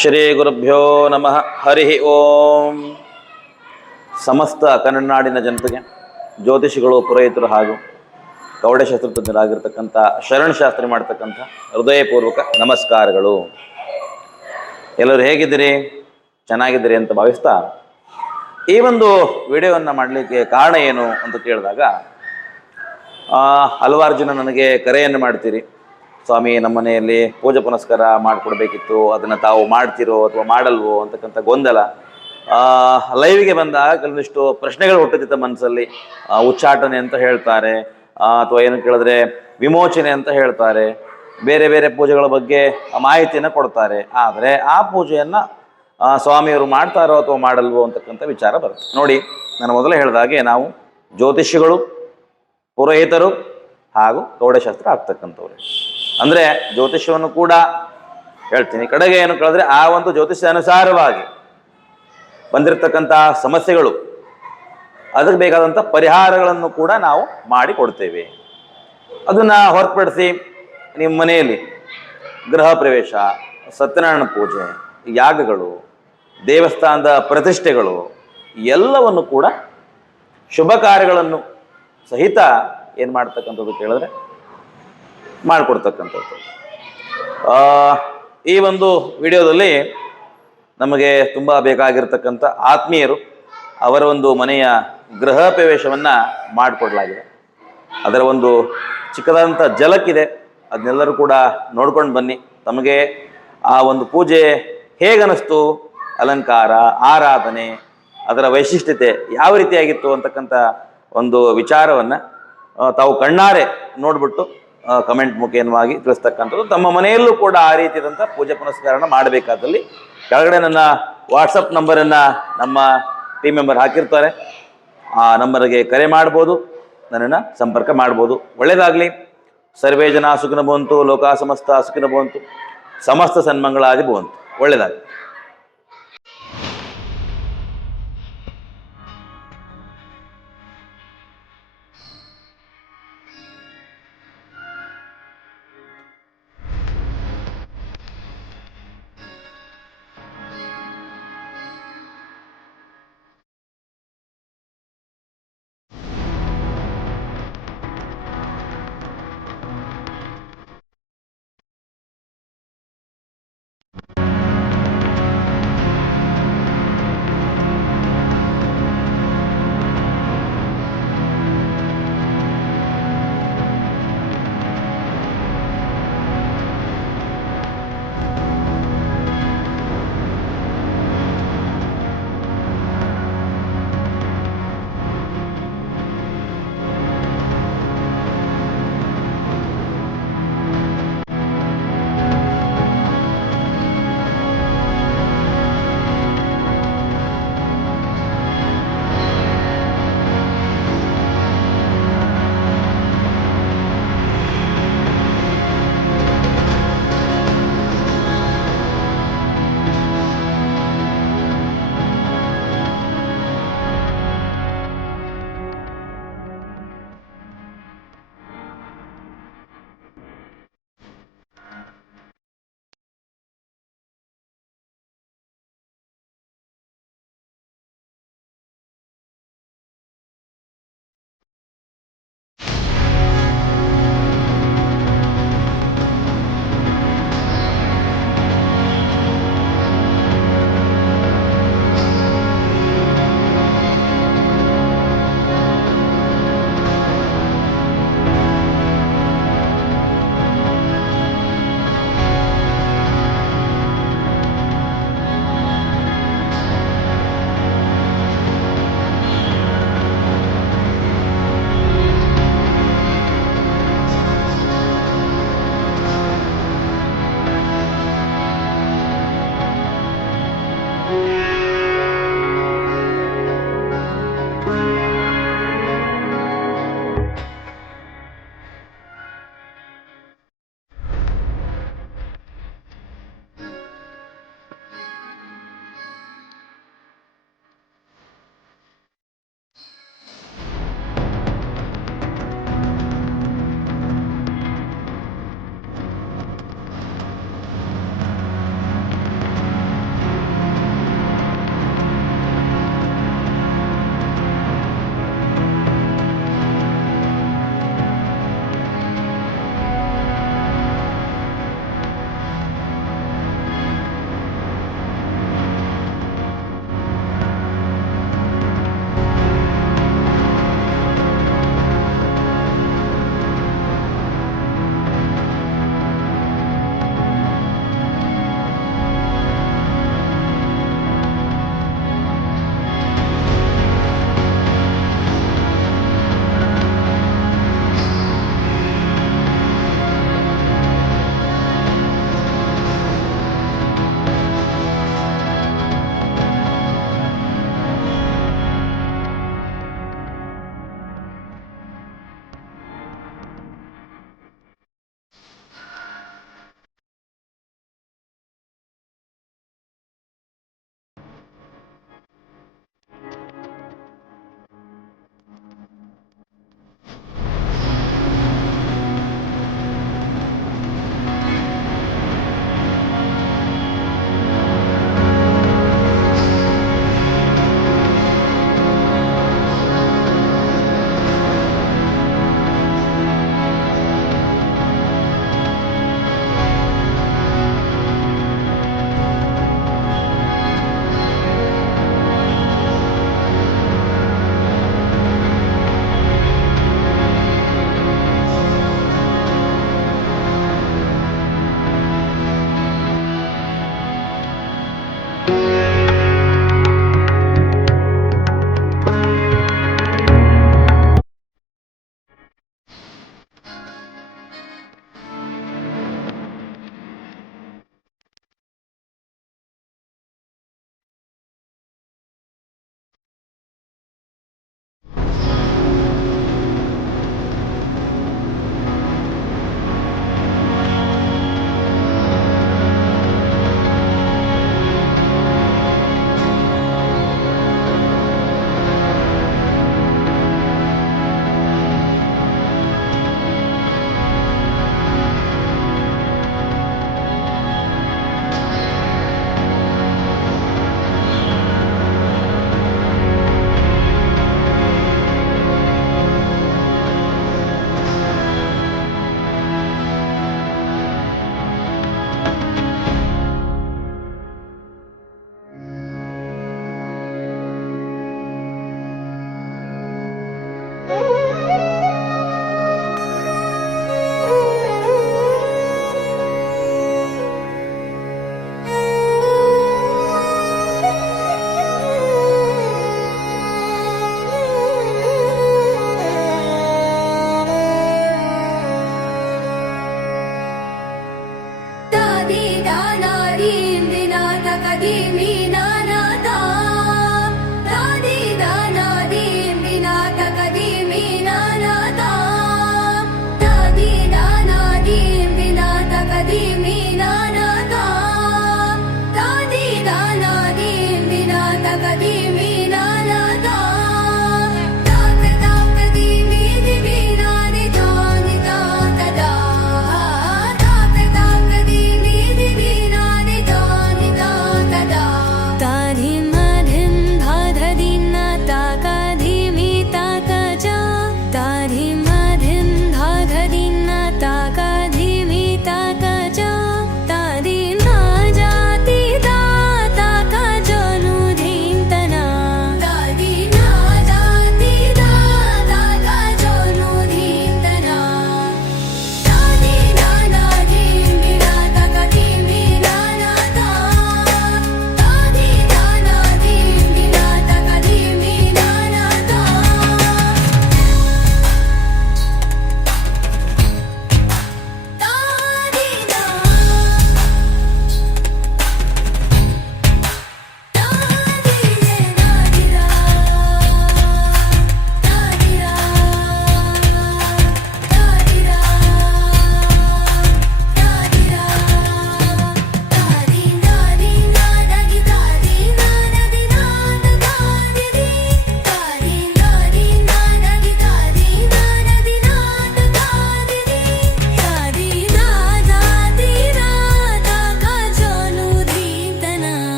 ಶ್ರೀ ಗುರುಭ್ಯೋ ನಮಃ. ಹರಿ ಓಂ. ಸಮಸ್ತ ಕನ್ನಡನಾಡಿನ ಜನತೆಗೆ ಜ್ಯೋತಿಷಿಗಳು, ಪುರೋಹಿತರು ಹಾಗೂ ಕವಡೆಶಾಸ್ತ್ರಜ್ಞರಾಗಿರ್ತಕ್ಕಂಥ ಶರಣ್ ಶಾಸ್ತ್ರಿ ಮಾಡ್ತಕ್ಕಂಥ ಹೃದಯಪೂರ್ವಕ ನಮಸ್ಕಾರಗಳು. ಎಲ್ಲರೂ ಹೇಗಿದ್ದೀರಿ? ಚೆನ್ನಾಗಿದ್ದೀರಿ ಅಂತ ಭಾವಿಸ್ತಾ ಈ ಒಂದು ವಿಡಿಯೋವನ್ನು ಮಾಡಲಿಕ್ಕೆ ಕಾರಣ ಏನು ಅಂತ ಕೇಳಿದಾಗ, ಹಲವಾರು ಜನ ನನಗೆ ಕರೆಯನ್ನು ಮಾಡ್ತೀರಿ, ಸ್ವಾಮಿ ನಮ್ಮ ಮನೆಯಲ್ಲಿ ಪೂಜೆ ಪುನಸ್ಕಾರ ಮಾಡಿಕೊಡ್ಬೇಕಿತ್ತು, ಅದನ್ನು ತಾವು ಮಾಡ್ತಿರೋ ಅಥವಾ ಮಾಡಲ್ವೋ ಅಂತಕ್ಕಂಥ ಗೊಂದಲ. ಲೈವ್ಗೆ ಬಂದಾಗ ಕೆಲವೊಂದಿಷ್ಟು ಪ್ರಶ್ನೆಗಳು ಹುಟ್ಟುತ್ತಿತ್ತು ಮನಸ್ಸಲ್ಲಿ. ಉಚ್ಚಾಟನೆ ಅಂತ ಹೇಳ್ತಾರೆ, ಅಥವಾ ಏನು ಕೇಳಿದ್ರೆ ವಿಮೋಚನೆ ಅಂತ ಹೇಳ್ತಾರೆ, ಬೇರೆ ಬೇರೆ ಪೂಜೆಗಳ ಬಗ್ಗೆ ಮಾಹಿತಿಯನ್ನು ಕೊಡ್ತಾರೆ. ಆದರೆ ಆ ಪೂಜೆಯನ್ನು ಸ್ವಾಮಿಯವರು ಮಾಡ್ತಾರೋ ಅಥವಾ ಮಾಡಲ್ವೋ ಅಂತಕ್ಕಂಥ ವಿಚಾರ ಬರುತ್ತೆ. ನೋಡಿ, ನಾನು ಮೊದಲೇ ಹೇಳಿದಾಗೆ ನಾವು ಜ್ಯೋತಿಷಿಗಳು, ಪುರೋಹಿತರು ಹಾಗೂ ಗೌಡಶಾಸ್ತ್ರ ಆಗ್ತಕ್ಕಂಥವ್ರು. ಅಂದರೆ ಜ್ಯೋತಿಷ್ಯವನ್ನು ಕೂಡ ಹೇಳ್ತೀನಿ, ಕಡೆಗೆ ಏನು ಕೇಳಿದ್ರೆ ಆ ಒಂದು ಜ್ಯೋತಿಷ್ಯ ಅನುಸಾರವಾಗಿ ಬಂದಿರತಕ್ಕಂಥ ಸಮಸ್ಯೆಗಳು, ಅದಕ್ಕೆ ಬೇಕಾದಂಥ ಪರಿಹಾರಗಳನ್ನು ಕೂಡ ನಾವು ಮಾಡಿಕೊಡ್ತೇವೆ. ಅದನ್ನು ಹೊರತುಪಡಿಸಿ ನಿಮ್ಮ ಮನೆಯಲ್ಲಿ ಗೃಹ ಪ್ರವೇಶ, ಸತ್ಯನಾರಾಯಣ ಪೂಜೆ, ಯಾಗಗಳು, ದೇವಸ್ಥಾನದ ಪ್ರತಿಷ್ಠೆಗಳು ಎಲ್ಲವನ್ನು ಕೂಡ ಶುಭ ಕಾರ್ಯಗಳನ್ನು ಸಹಿತ ಏನು ಮಾಡ್ತಕ್ಕಂಥದ್ದು ಕೇಳಿದ್ರೆ ಮಾಡಿಕೊಡ್ತಕ್ಕಂಥದ್ದು. ಈ ಒಂದು ವಿಡಿಯೋದಲ್ಲಿ ನಮಗೆ ತುಂಬ ಬೇಕಾಗಿರ್ತಕ್ಕಂಥ ಆತ್ಮೀಯರು, ಅವರ ಒಂದು ಮನೆಯ ಗೃಹ ಪ್ರವೇಶವನ್ನು ಮಾಡಿಕೊಡ್ಲಾಗಿದೆ. ಅದರ ಒಂದು ಚಿಕ್ಕದಾದಂಥ ಝಲಕ್ಕಿದೆ, ಅದನ್ನೆಲ್ಲರೂ ಕೂಡ ನೋಡ್ಕೊಂಡು ಬನ್ನಿ. ತಮಗೆ ಆ ಒಂದು ಪೂಜೆ ಹೇಗನ್ನಿಸ್ತು, ಅಲಂಕಾರ, ಆರಾಧನೆ, ಅದರ ವೈಶಿಷ್ಟ್ಯತೆ ಯಾವ ರೀತಿಯಾಗಿತ್ತು ಅಂತಕ್ಕಂಥ ಒಂದು ವಿಚಾರವನ್ನು ತಾವು ಕಣ್ಣಾರೆ ನೋಡ್ಬಿಟ್ಟು ಕಮೆಂಟ್ ಮುಖೇನವಾಗಿ ತಿಳಿಸ್ತಕ್ಕಂಥದ್ದು. ತಮ್ಮ ಮನೆಯಲ್ಲೂ ಕೂಡ ಆ ರೀತಿಯಾದಂಥ ಪೂಜೆ ಪುನಸ್ಕಾರನ ಮಾಡಬೇಕಾದಲ್ಲಿ ಕೆಳಗಡೆ ನನ್ನ ವಾಟ್ಸಪ್ ನಂಬರನ್ನು ನಮ್ಮ ಟೀಮ್ ಮೆಂಬರ್ ಹಾಕಿರ್ತಾರೆ. ಆ ನಂಬರ್ಗೆ ಕರೆ ಮಾಡ್ಬೋದು, ನನ್ನನ್ನು ಸಂಪರ್ಕ ಮಾಡ್ಬೋದು. ಒಳ್ಳೆಯದಾಗಲಿ. ಸರ್ವೇ ಜನ ಸುಖಿನೋ ಭವಂತು, ಲೋಕ ಸಮಸ್ತ ಸುಖಿನೋ ಭವಂತು, ಸಮಸ್ತ ಸನ್ಮಂಗಳಾದಿ ಭವಂತು. ಒಳ್ಳೆಯದಾಗಲಿ.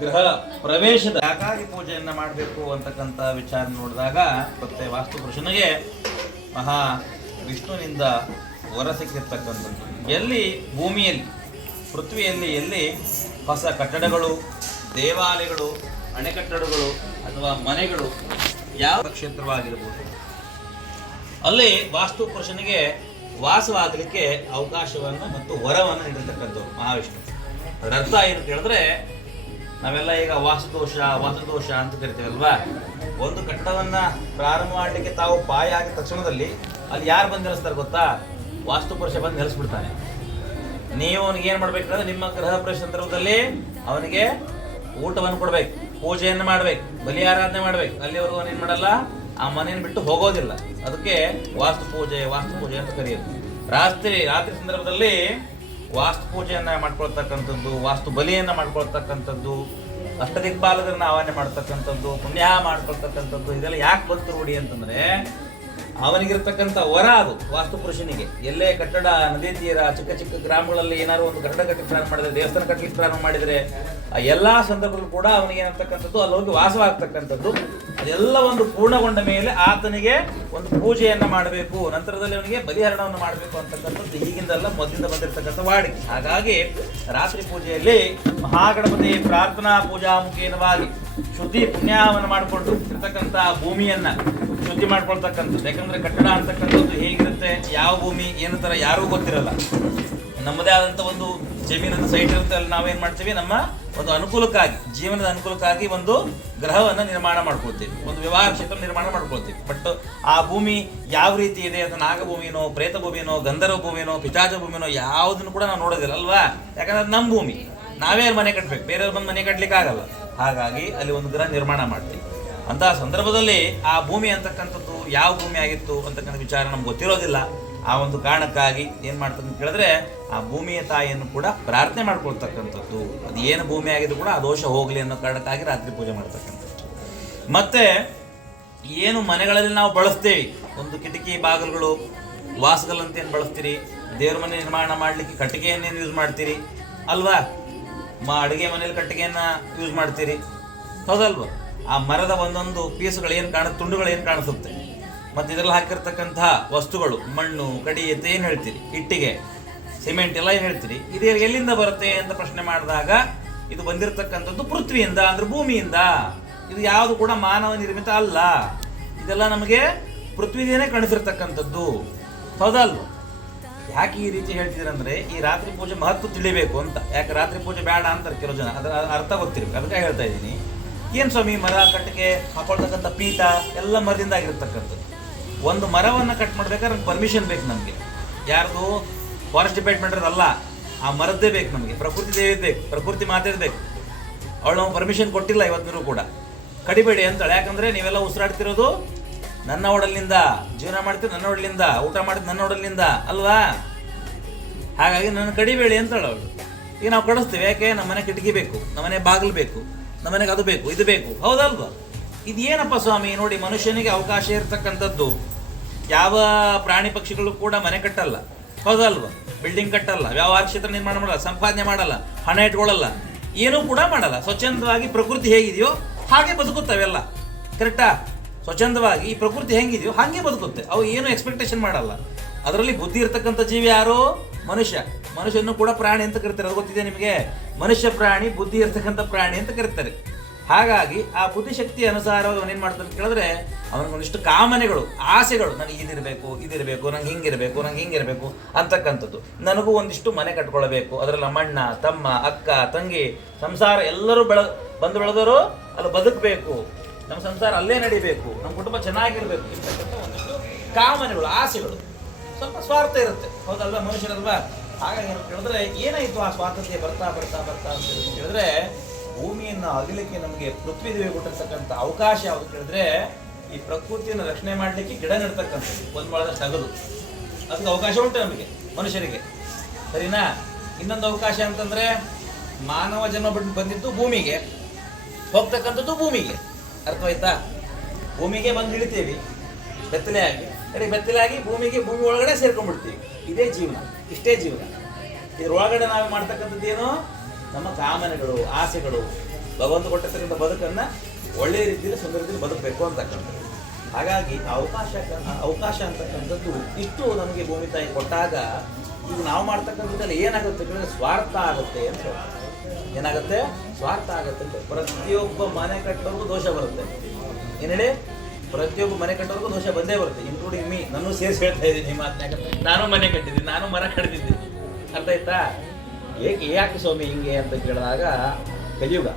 ಗೃಹ ಪ್ರವೇಶದ ಯಾಕಾಗಿ ಪೂಜೆಯನ್ನ ಮಾಡಬೇಕು ಅಂತಕ್ಕಂಥ ವಿಚಾರ ನೋಡಿದಾಗ ಮತ್ತೆ ವಾಸ್ತು ಪುರುಷನಿಗೆ ಮಹಾ ವಿಷ್ಣುವಿನಿಂದ ವರ ಸಿಕ್ಕಿರ್ತಕ್ಕಂಥದ್ದು. ಎಲ್ಲಿ ಭೂಮಿಯಲ್ಲಿ ಪೃಥ್ವಿಯಲ್ಲಿ ಎಲ್ಲಿ ಹೊಸ ಕಟ್ಟಡಗಳು, ದೇವಾಲಯಗಳು, ಅಣೆಕಟ್ಟಡಗಳು ಅಥವಾ ಮನೆಗಳು ಯಾವ ಕ್ಷೇತ್ರವಾಗಿರ್ಬೋದು ಅಲ್ಲಿ ವಾಸ್ತು ಪುರುಷನಿಗೆ ವಾಸವಾಗಲಿಕ್ಕೆ ಅವಕಾಶವನ್ನು ಮತ್ತು ವರವನ್ನು ನೀಡಿರ್ತಕ್ಕಂಥದ್ದು ಮಹಾವಿಷ್ಣು. ಅದರ ಅರ್ಥ ಏನು ಕೇಳಿದ್ರೆ, ನಾವೆಲ್ಲ ಈಗ ವಾಸ್ತುದೋಷ ಅಂತ ಕರಿತೀವಲ್ವಾ. ಒಂದು ಕಟ್ಟಡವನ್ನ ಪ್ರಾರಂಭ ಮಾಡಲಿಕ್ಕೆ ತಾವು ಪಾಯ ಆಗಿದ ತಕ್ಷಣದಲ್ಲಿ ಅಲ್ಲಿ ಯಾರು ಬಂದು ನೆಲೆಸ್ತಾರೆ ಗೊತ್ತಾ? ವಾಸ್ತುಪುರುಷ ಬಂದು ನೆಲೆಸ್ಬಿಡ್ತಾನೆ. ನೀವು ಅವನಿಗೆ ಏನು ಮಾಡ್ಬೇಕಂದ್ರೆ ನಿಮ್ಮ ಗೃಹ ಪ್ರವೇಶ ಸಂದರ್ಭದಲ್ಲಿ ಅವನಿಗೆ ಊಟವನ್ನು ಕೊಡ್ಬೇಕು, ಪೂಜೆಯನ್ನು ಮಾಡ್ಬೇಕು, ಬಲಿ ಆರಾಧನೆ ಮಾಡ್ಬೇಕು. ಅಲ್ಲಿವರೆಗೂ ಅವನೇನು ಮಾಡಲ್ಲ, ಆ ಮನೆಯನ್ನು ಬಿಟ್ಟು ಹೋಗೋದಿಲ್ಲ. ಅದಕ್ಕೆ ವಾಸ್ತು ಪೂಜೆ ಅಂತ ಕರೆಯೋದು. ರಾತ್ರಿ ಸಂದರ್ಭದಲ್ಲಿ ವಾಸ್ತು ಪೂಜೆಯನ್ನ ಮಾಡ್ಕೊಳ್ತಕ್ಕಂಥದ್ದು, ವಾಸ್ತು ಬಲಿಯನ್ನ ಮಾಡ್ಕೊಳ್ತಕ್ಕಂಥದ್ದು, ಅಷ್ಟದಿಕ್ಪಾಲಕರನ್ನ ಆಹ್ವಾನ ಮಾಡ್ತಕ್ಕಂಥದ್ದು, ಪುಣ್ಯ ಮಾಡ್ಕೊಳ್ತಕ್ಕಂಥದ್ದು, ಇದೆಲ್ಲ ಯಾಕೆ ಬಂತು ರೂಢಿ ಅಂತಂದ್ರೆ ಅವನಿಗಿರ್ತಕ್ಕಂಥ ವರ ಅದು ವಾಸ್ತು ಪುರುಷನಿಗೆ. ಎಲ್ಲೇ ಕಟ್ಟಡ, ನದಿ ತೀರ, ಚಿಕ್ಕ ಚಿಕ್ಕ ಗ್ರಾಮಗಳಲ್ಲಿ ಏನಾದ್ರು ಒಂದು ಕಟ್ಟಡ ಕಟ್ಟಲಿಕ್ಕೆ ಪ್ರಾರಂಭ ಮಾಡಿದ್ರೆ, ದೇವಸ್ಥಾನ ಕಟ್ಟಲಿಕ್ಕೆ ಪ್ರಾರಂಭ ಮಾಡಿದರೆ ಆ ಎಲ್ಲ ಸಂದರ್ಭದಲ್ಲೂ ಕೂಡ ಅವನಿಗೆ ಏನಾಗ್ತಕ್ಕಂಥದ್ದು ಅಲ್ಲಿ ಹೋಗಿ ವಾಸವಾಗ್ತಕ್ಕಂಥದ್ದು. ಅದೆಲ್ಲ ಒಂದು ಪೂರ್ಣಗೊಂಡ ಮೇಲೆ ಆತನಿಗೆ ಒಂದು ಪೂಜೆಯನ್ನ ಮಾಡಬೇಕು, ನಂತರದಲ್ಲಿ ಅವನಿಗೆ ಬಲಿಹರಣವನ್ನು ಮಾಡಬೇಕು ಅಂತಕ್ಕಂಥದ್ದು ಈಗಿಂದಲ್ಲ ಮೊದಲಿಂದ ಬಂದಿರತಕ್ಕಂಥ ವಾಡಿಕೆ. ಹಾಗಾಗಿ ರಾತ್ರಿ ಪೂಜೆಯಲ್ಲಿ ಮಹಾಗಣಪತಿ ಪ್ರಾರ್ಥನಾ ಪೂಜಾ ಮುಖೇನವಾಗಿ ಶುದ್ಧಿ ಪುಣ್ಯವನ್ನು ಮಾಡಿಕೊಂಡು ಇರ್ತಕ್ಕಂಥ ಭೂಮಿಯನ್ನ ಶುದ್ಧಿ ಮಾಡ್ಕೊಳ್ತಕ್ಕಂಥದ್ದು. ಯಾಕಂದ್ರೆ ಕಟ್ಟಡ ಅಂತಕ್ಕಂಥದ್ದು ಹೇಗಿರುತ್ತೆ, ಯಾವ ಭೂಮಿ ಏನು ತರ ಯಾರೂ ಗೊತ್ತಿರಲ್ಲ. ನಮ್ಮದೇ ಆದಂಥ ಒಂದು ಜಮೀನನ್ನು ಸೈಟ್ ಇರುತ್ತೆ, ಅಲ್ಲಿ ನಾವೇನು ಮಾಡ್ತೀವಿ, ನಮ್ಮ ಒಂದು ಅನುಕೂಲಕ್ಕಾಗಿ, ಜೀವನದ ಅನುಕೂಲಕ್ಕಾಗಿ ಒಂದು ಗ್ರಹವನ್ನು ನಿರ್ಮಾಣ ಮಾಡ್ಕೊಳ್ತೀವಿ, ಒಂದು ವ್ಯವಹಾರ ಕ್ಷೇತ್ರ ನಿರ್ಮಾಣ ಮಾಡ್ಕೊಳ್ತೀವಿ. ಬಟ್ ಆ ಭೂಮಿ ಯಾವ ರೀತಿ ಇದೆ, ಅದು ನಾಗಭೂಮಿನೋ, ಪ್ರೇತ ಭೂಮಿನೋ, ಗಂಧರ್ವ ಭೂಮಿನೋ, ಪಿಶಾಚ ಭೂಮಿನೋ ಯಾವುದನ್ನು ಕೂಡ ನಾವು ನೋಡೋದಿಲ್ಲ ಅಲ್ವಾ. ಯಾಕಂದ್ರೆ ಅದು ನಮ್ಮ ಭೂಮಿ, ನಾವೇ ಅಲ್ಲಿ ಮನೆ ಕಟ್ಟಬೇಕು, ಬೇರೆಯವ್ರ ಬಂದು ಮನೆ ಕಟ್ಟಲಿಕ್ಕೆ ಆಗಲ್ಲ. ಹಾಗಾಗಿ ಅಲ್ಲಿ ಒಂದು ಗ್ರಹ ನಿರ್ಮಾಣ ಮಾಡ್ತೀವಿ. ಅಂತಹ ಸಂದರ್ಭದಲ್ಲಿ ಆ ಭೂಮಿ ಅಂತಕ್ಕಂಥದ್ದು ಯಾವ ಭೂಮಿ ಆಗಿತ್ತು ಅಂತಕ್ಕಂಥ ವಿಚಾರ ನಮ್ಗೆ ಗೊತ್ತಿರೋದಿಲ್ಲ. ಆ ಒಂದು ಕಾರಣಕ್ಕಾಗಿ ಏನು ಮಾಡ್ತದೆ ಅಂತ ಕೇಳಿದ್ರೆ, ಆ ಭೂಮಿಯ ತಾಯಿಯನ್ನು ಕೂಡ ಪ್ರಾರ್ಥನೆ ಮಾಡ್ಕೊಳ್ತಕ್ಕಂಥದ್ದು. ಅದು ಏನು ಭೂಮಿ ಆಗಿದ್ರು ಕೂಡ ಆ ದೋಷ ಹೋಗಲಿ ಅನ್ನೋ ಕಾರಣಕ್ಕಾಗಿ ರಾತ್ರಿ ಪೂಜೆ ಮಾಡ್ತಕ್ಕಂಥದ್ದು. ಮತ್ತೆ ಏನು ಮನೆಗಳಲ್ಲಿ ನಾವು ಬಳಸ್ತೇವೆ, ಒಂದು ಕಿಟಕಿ ಬಾಗಿಲುಗಳು, ವಾಸಗಲ್ಲಂತ ಏನು ಬಳಸ್ತೀರಿ, ದೇವ್ರ ಮನೆ ನಿರ್ಮಾಣ ಮಾಡಲಿಕ್ಕೆ ಕಟ್ಟಿಗೆಯನ್ನೇನು ಯೂಸ್ ಮಾಡ್ತೀರಿ ಅಲ್ವಾ, ಅಡುಗೆ ಮನೆಯಲ್ಲಿ ಕಟ್ಟಿಗೆಯನ್ನು ಯೂಸ್ ಮಾಡ್ತೀರಿ, ಹೌದಲ್ವಾ. ಆ ಮರದ ಒಂದೊಂದು ಪೀಸುಗಳು ಏನು ತುಂಡುಗಳು ಏನು ಕಾಣಿಸುತ್ತೆ, ಮತ್ತು ಇದರಲ್ಲಿ ಹಾಕಿರ್ತಕ್ಕಂತಹ ವಸ್ತುಗಳು, ಮಣ್ಣು, ಕಡಿ ಅಂತ ಏನು ಹೇಳ್ತೀರಿ, ಇಟ್ಟಿಗೆ, ಸಿಮೆಂಟ್ ಎಲ್ಲ ಏನು ಹೇಳ್ತೀರಿ, ಇದು ಎಲ್ಲಿಂದ ಬರುತ್ತೆ ಅಂತ ಪ್ರಶ್ನೆ ಮಾಡಿದಾಗ ಇದು ಬಂದಿರತಕ್ಕಂಥದ್ದು ಪೃಥ್ವಿಯಿಂದ, ಅಂದ್ರೆ ಭೂಮಿಯಿಂದ. ಇದು ಯಾವುದು ಕೂಡ ಮಾನವ ನಿರ್ಮಿತ ಅಲ್ಲ. ಇದೆಲ್ಲ ನಮಗೆ ಪೃಥ್ವಿದೇನೆ ಕಾಣಿಸಿರ್ತಕ್ಕಂಥದ್ದು. ಹೌದಲ್ವ? ಯಾಕೆ ಈ ರೀತಿ ಹೇಳ್ತಿದ್ರಂದ್ರೆ ಈ ರಾತ್ರಿ ಪೂಜೆ ಮಹತ್ವ ತಿಳಿಬೇಕು ಅಂತ. ಯಾಕೆ ರಾತ್ರಿ ಪೂಜೆ ಬೇಡ ಅಂತಾರೆ ಕೆಲವು ಜನ, ಅದರ ಅರ್ಥ ಗೊತ್ತಿರ್ಬೇಕು. ಅದಕ್ಕೆ ಹೇಳ್ತಾ ಇದ್ದೀನಿ. ಏನು ಸ್ವಾಮಿ, ಮರ ಕಟ್ಟಿಗೆ ಹಾಕೊಳ್ತಕ್ಕಂಥ ಪೀಠ ಎಲ್ಲ ಮರದಿಂದ ಆಗಿರ್ತಕ್ಕಂಥದ್ದು. ಒಂದು ಮರವನ್ನು ಕಟ್ ಮಾಡ್ಬೇಕಾದ್ರೆ ನಮ್ಗೆ ಪರ್ಮಿಷನ್ ಬೇಕು. ನಮಗೆ ಯಾರ್ದು ಫಾರೆಸ್ಟ್ ಡಿಪಾರ್ಟ್ಮೆಂಟ್ ಅಲ್ಲ, ಆ ಮರದ್ದೇ ಬೇಕು ನಮಗೆ. ಪ್ರಕೃತಿ ದೇವಿ ಬೇಕು, ಪ್ರಕೃತಿ ಮಾತೇದು ಬೇಕು. ಅವಳು ನಾವು ಪರ್ಮಿಷನ್ ಕೊಟ್ಟಿಲ್ಲ ಇವತ್ತಿನೂ ಕೂಡ. ಕಡಿಬೇಡಿ ಅಂತಾಳೆ. ಯಾಕಂದರೆ ನೀವೆಲ್ಲ ಉಸಿರಾಡ್ತಿರೋದು ನನ್ನ ಒಡಲಿನಿಂದ, ಜೀವನ ಮಾಡ್ತೀವಿ ನನ್ನ ಒಡಲಿಂದ, ಊಟ ಮಾಡಿದ್ದು ನನ್ನ ಒಡಲಿನಿಂದ ಅಲ್ವಾ? ಹಾಗಾಗಿ ನನ್ನ ಕಡಿಬೇಡಿ ಅಂತಾಳೆ ಅವಳು. ಈಗ ನಾವು ಕಳಿಸ್ತೀವಿ. ಯಾಕೆ? ನಮ್ಮನೆ ಕಿಟಕಿ ಬೇಕು, ನಮ್ಮನೆ ಬಾಗಿಲು ಬೇಕು, ನಮ್ಮನೆಗೆ ಅದು ಬೇಕು, ಇದು ಬೇಕು. ಹೌದಲ್ವಾ? ಇದು ಏನಪ್ಪ ಸ್ವಾಮಿ? ನೋಡಿ, ಮನುಷ್ಯನಿಗೆ ಅವಕಾಶ ಇರತಕ್ಕಂಥದ್ದು. ಯಾವ ಪ್ರಾಣಿ ಪಕ್ಷಿಗಳು ಕೂಡ ಮನೆ ಕಟ್ಟಲ್ಲ. ಹೌದಲ್ವಾ? ಬಿಲ್ಡಿಂಗ್ ಕಟ್ಟಲ್ಲ, ವ್ಯವಹಾರ ಕ್ಷೇತ್ರ ನಿರ್ಮಾಣ ಮಾಡಲ್ಲ, ಸಂಪಾದನೆ ಮಾಡಲ್ಲ, ಹಣ ಇಟ್ಕೊಳ್ಳಲ್ಲ, ಏನೂ ಕೂಡ ಮಾಡಲ್ಲ. ಸ್ವಚ್ಛಂದವಾಗಿ ಪ್ರಕೃತಿ ಹೇಗಿದೆಯೋ ಹಾಗೆ ಬದುಕುತ್ತವೆಲ್ಲ. ಕರೆಕ್ಟಾ? ಸ್ವಚ್ಛಂದವಾಗಿ ಈ ಪ್ರಕೃತಿ ಹೆಂಗಿದೆಯೋ ಹಾಗೆ ಬದುಕುತ್ತೆ. ಅವು ಏನು ಎಕ್ಸ್ಪೆಕ್ಟೇಷನ್ ಮಾಡಲ್ಲ. ಅದರಲ್ಲಿ ಬುದ್ಧಿ ಇರ್ತಕ್ಕಂಥ ಜೀವಿ ಯಾರು? ಮನುಷ್ಯ. ಮನುಷ್ಯನೂ ಕೂಡ ಪ್ರಾಣಿ ಅಂತ ಕರೀತಾರೆ. ಅದು ಗೊತ್ತಿದೆ ನಿಮಗೆ? ಮನುಷ್ಯ ಪ್ರಾಣಿ, ಬುದ್ಧಿ ಇರ್ತಕ್ಕಂಥ ಪ್ರಾಣಿ ಅಂತ ಕರೀತಾರೆ. ಹಾಗಾಗಿ ಆ ಬುದ್ಧಿಶಕ್ತಿ ಅನುಸಾರವಾಗಿ ಅವನು ಏನು ಮಾಡ್ತಾನೆ ಅಂತ ಕೇಳಿದ್ರೆ, ಅವನಿಗೊಂದಿಷ್ಟು ಕಾಮನೆಗಳು, ಆಸೆಗಳು. ನನಗೆ ಇದಿರಬೇಕು, ಇದಿರಬೇಕು, ನಂಗೆ ಹಿಂಗಿರಬೇಕು, ನಂಗೆ ಹಿಂಗಿರಬೇಕು ಅಂತಕ್ಕಂಥದ್ದು. ನನಗೂ ಒಂದಿಷ್ಟು ಮನೆ ಕಟ್ಕೊಳ್ಬೇಕು, ಅದರಲ್ಲಿ ಅಣ್ಣ, ತಮ್ಮ, ಅಕ್ಕ, ತಂಗಿ, ಸಂಸಾರ ಎಲ್ಲರೂ ಬಂದು ಬೆಳೆದವರು ಅಲ್ಲಿ ಬದುಕಬೇಕು, ನಮ್ಮ ಸಂಸಾರ ಅಲ್ಲೇ ನಡಿಬೇಕು, ನಮ್ಮ ಕುಟುಂಬ ಚೆನ್ನಾಗಿರ್ಬೇಕು ಇರ್ತಕ್ಕಂಥ ಒಂದಿಷ್ಟು ಕಾಮನೆಗಳು, ಆಸೆಗಳು. ಸ್ವಲ್ಪ ಸ್ವಾರ್ಥ ಇರುತ್ತೆ. ಹೌದಲ್ವಾ? ಮನುಷ್ಯರಲ್ವಾ? ಹಾಗಾಗಿ ಏನು ಕೇಳಿದ್ರೆ ಏನಾಯಿತು ಆ ಸ್ವಾತಂತ್ರ್ಯ ಬರ್ತಾ ಬರ್ತಾ ಬರ್ತಾ ಅಂತ ಹೇಳಿದ್ರೆ, ಭೂಮಿಯನ್ನು ಅಗಲಿಕ್ಕೆ ನಮಗೆ ಪೃಥ್ವಿ ದೇವಿ ಕೊಟ್ಟಿರ್ತಕ್ಕಂಥ ಅವಕಾಶ ಯಾವುದು ಕೇಳಿದ್ರೆ, ಈ ಪ್ರಕೃತಿಯನ್ನು ರಕ್ಷಣೆ ಮಾಡಲಿಕ್ಕೆ ಗಿಡ ನೆಡ್ತಕ್ಕಂಥದ್ದು. ಒಂದು ಮಾಡೋದಷ್ಟು ಅಗದು ಅದಕ್ಕೆ ಅವಕಾಶ ಉಂಟು ನಮಗೆ ಮನುಷ್ಯರಿಗೆ. ಸರಿನಾ? ಇನ್ನೊಂದು ಅವಕಾಶ ಅಂತಂದರೆ, ಮಾನವ ಜನ್ಮ ಬಂದಿದ್ದು ಭೂಮಿಗೆ, ಹೋಗ್ತಕ್ಕಂಥದ್ದು ಭೂಮಿಗೆ. ಅರ್ಥವಾಯ್ತಾ? ಭೂಮಿಗೆ ಬಂದು ಇಳಿತೀವಿ ಬೆತ್ತಲೆ ಆಗಿ, ಬೆತ್ತಲೆ ಆಗಿ ಭೂಮಿ ಒಳಗಡೆ ಸೇರ್ಕೊಂಡ್ಬಿಡ್ತೀವಿ. ಇದೇ ಜೀವನ, ಇಷ್ಟೇ ಜೀವನ. ಇದರೊಳಗಡೆ ನಾವು ಮಾಡ್ತಕ್ಕಂಥದ್ದು ಏನು? ನಮ್ಮ ಕಾಮನೆಗಳು, ಆಸೆಗಳು. ಭಗವಂತ ಕೊಟ್ಟಿರ್ತಕ್ಕಂಥ ಬದುಕನ್ನು ಒಳ್ಳೆಯ ರೀತಿಯಲ್ಲಿ, ಸುಂದರ ರೀತಿಯಲ್ಲಿ ಬದುಕಬೇಕು ಅಂತಕ್ಕಂಥದ್ದು. ಹಾಗಾಗಿ ಅವಕಾಶ ಅಂತಕ್ಕಂಥದ್ದು ಇಷ್ಟು ನಮಗೆ ಭೂಮಿ ತಾಯಿ ಕೊಟ್ಟಾಗ, ಈಗ ನಾವು ಮಾಡ್ತಕ್ಕಂಥದ್ದೆಲ್ಲ ಏನಾಗುತ್ತೆ ಕೇಳಿದ್ರೆ ಸ್ವಾರ್ಥ ಆಗುತ್ತೆ ಅಂತ ಹೇಳ್ತಾರೆ. ಏನಾಗುತ್ತೆ? ಸ್ವಾರ್ಥ ಆಗುತ್ತೆ ಅಂತ. ಪ್ರತಿಯೊಬ್ಬ ಮನೆ ಕಟ್ಟೋರ್ಗೂ ದೋಷ ಬರುತ್ತೆ. ಏನು ಹೇಳಿ? ಪ್ರತಿಯೊಬ್ಬ ಮನೆ ಕಟ್ಟೋರ್ಗೂ ದೋಷ ಬಂದೇ ಬರುತ್ತೆ, ಇನ್ಕ್ಲೂಡಿಂಗ್ ಮೀ. ನಾನು ಸೇರಿಸಿ ಹೇಳ್ತಾ ಇದ್ದೀನಿ ಈ ಮಾತನ್ನ. ನಾನು ಮನೆ ಕಟ್ಟಿದ್ದೀನಿ, ನಾನು ಮರ ಕಟ್ಟಿದ್ದೀನಿ. ಅರ್ಥ ಆಯ್ತಾ? ಯಾಕೆ ಸ್ವಾಮಿ ಹಿಂಗೆ ಅಂತ ಕೇಳಿದಾಗ, ಕಲಿಯುಗ.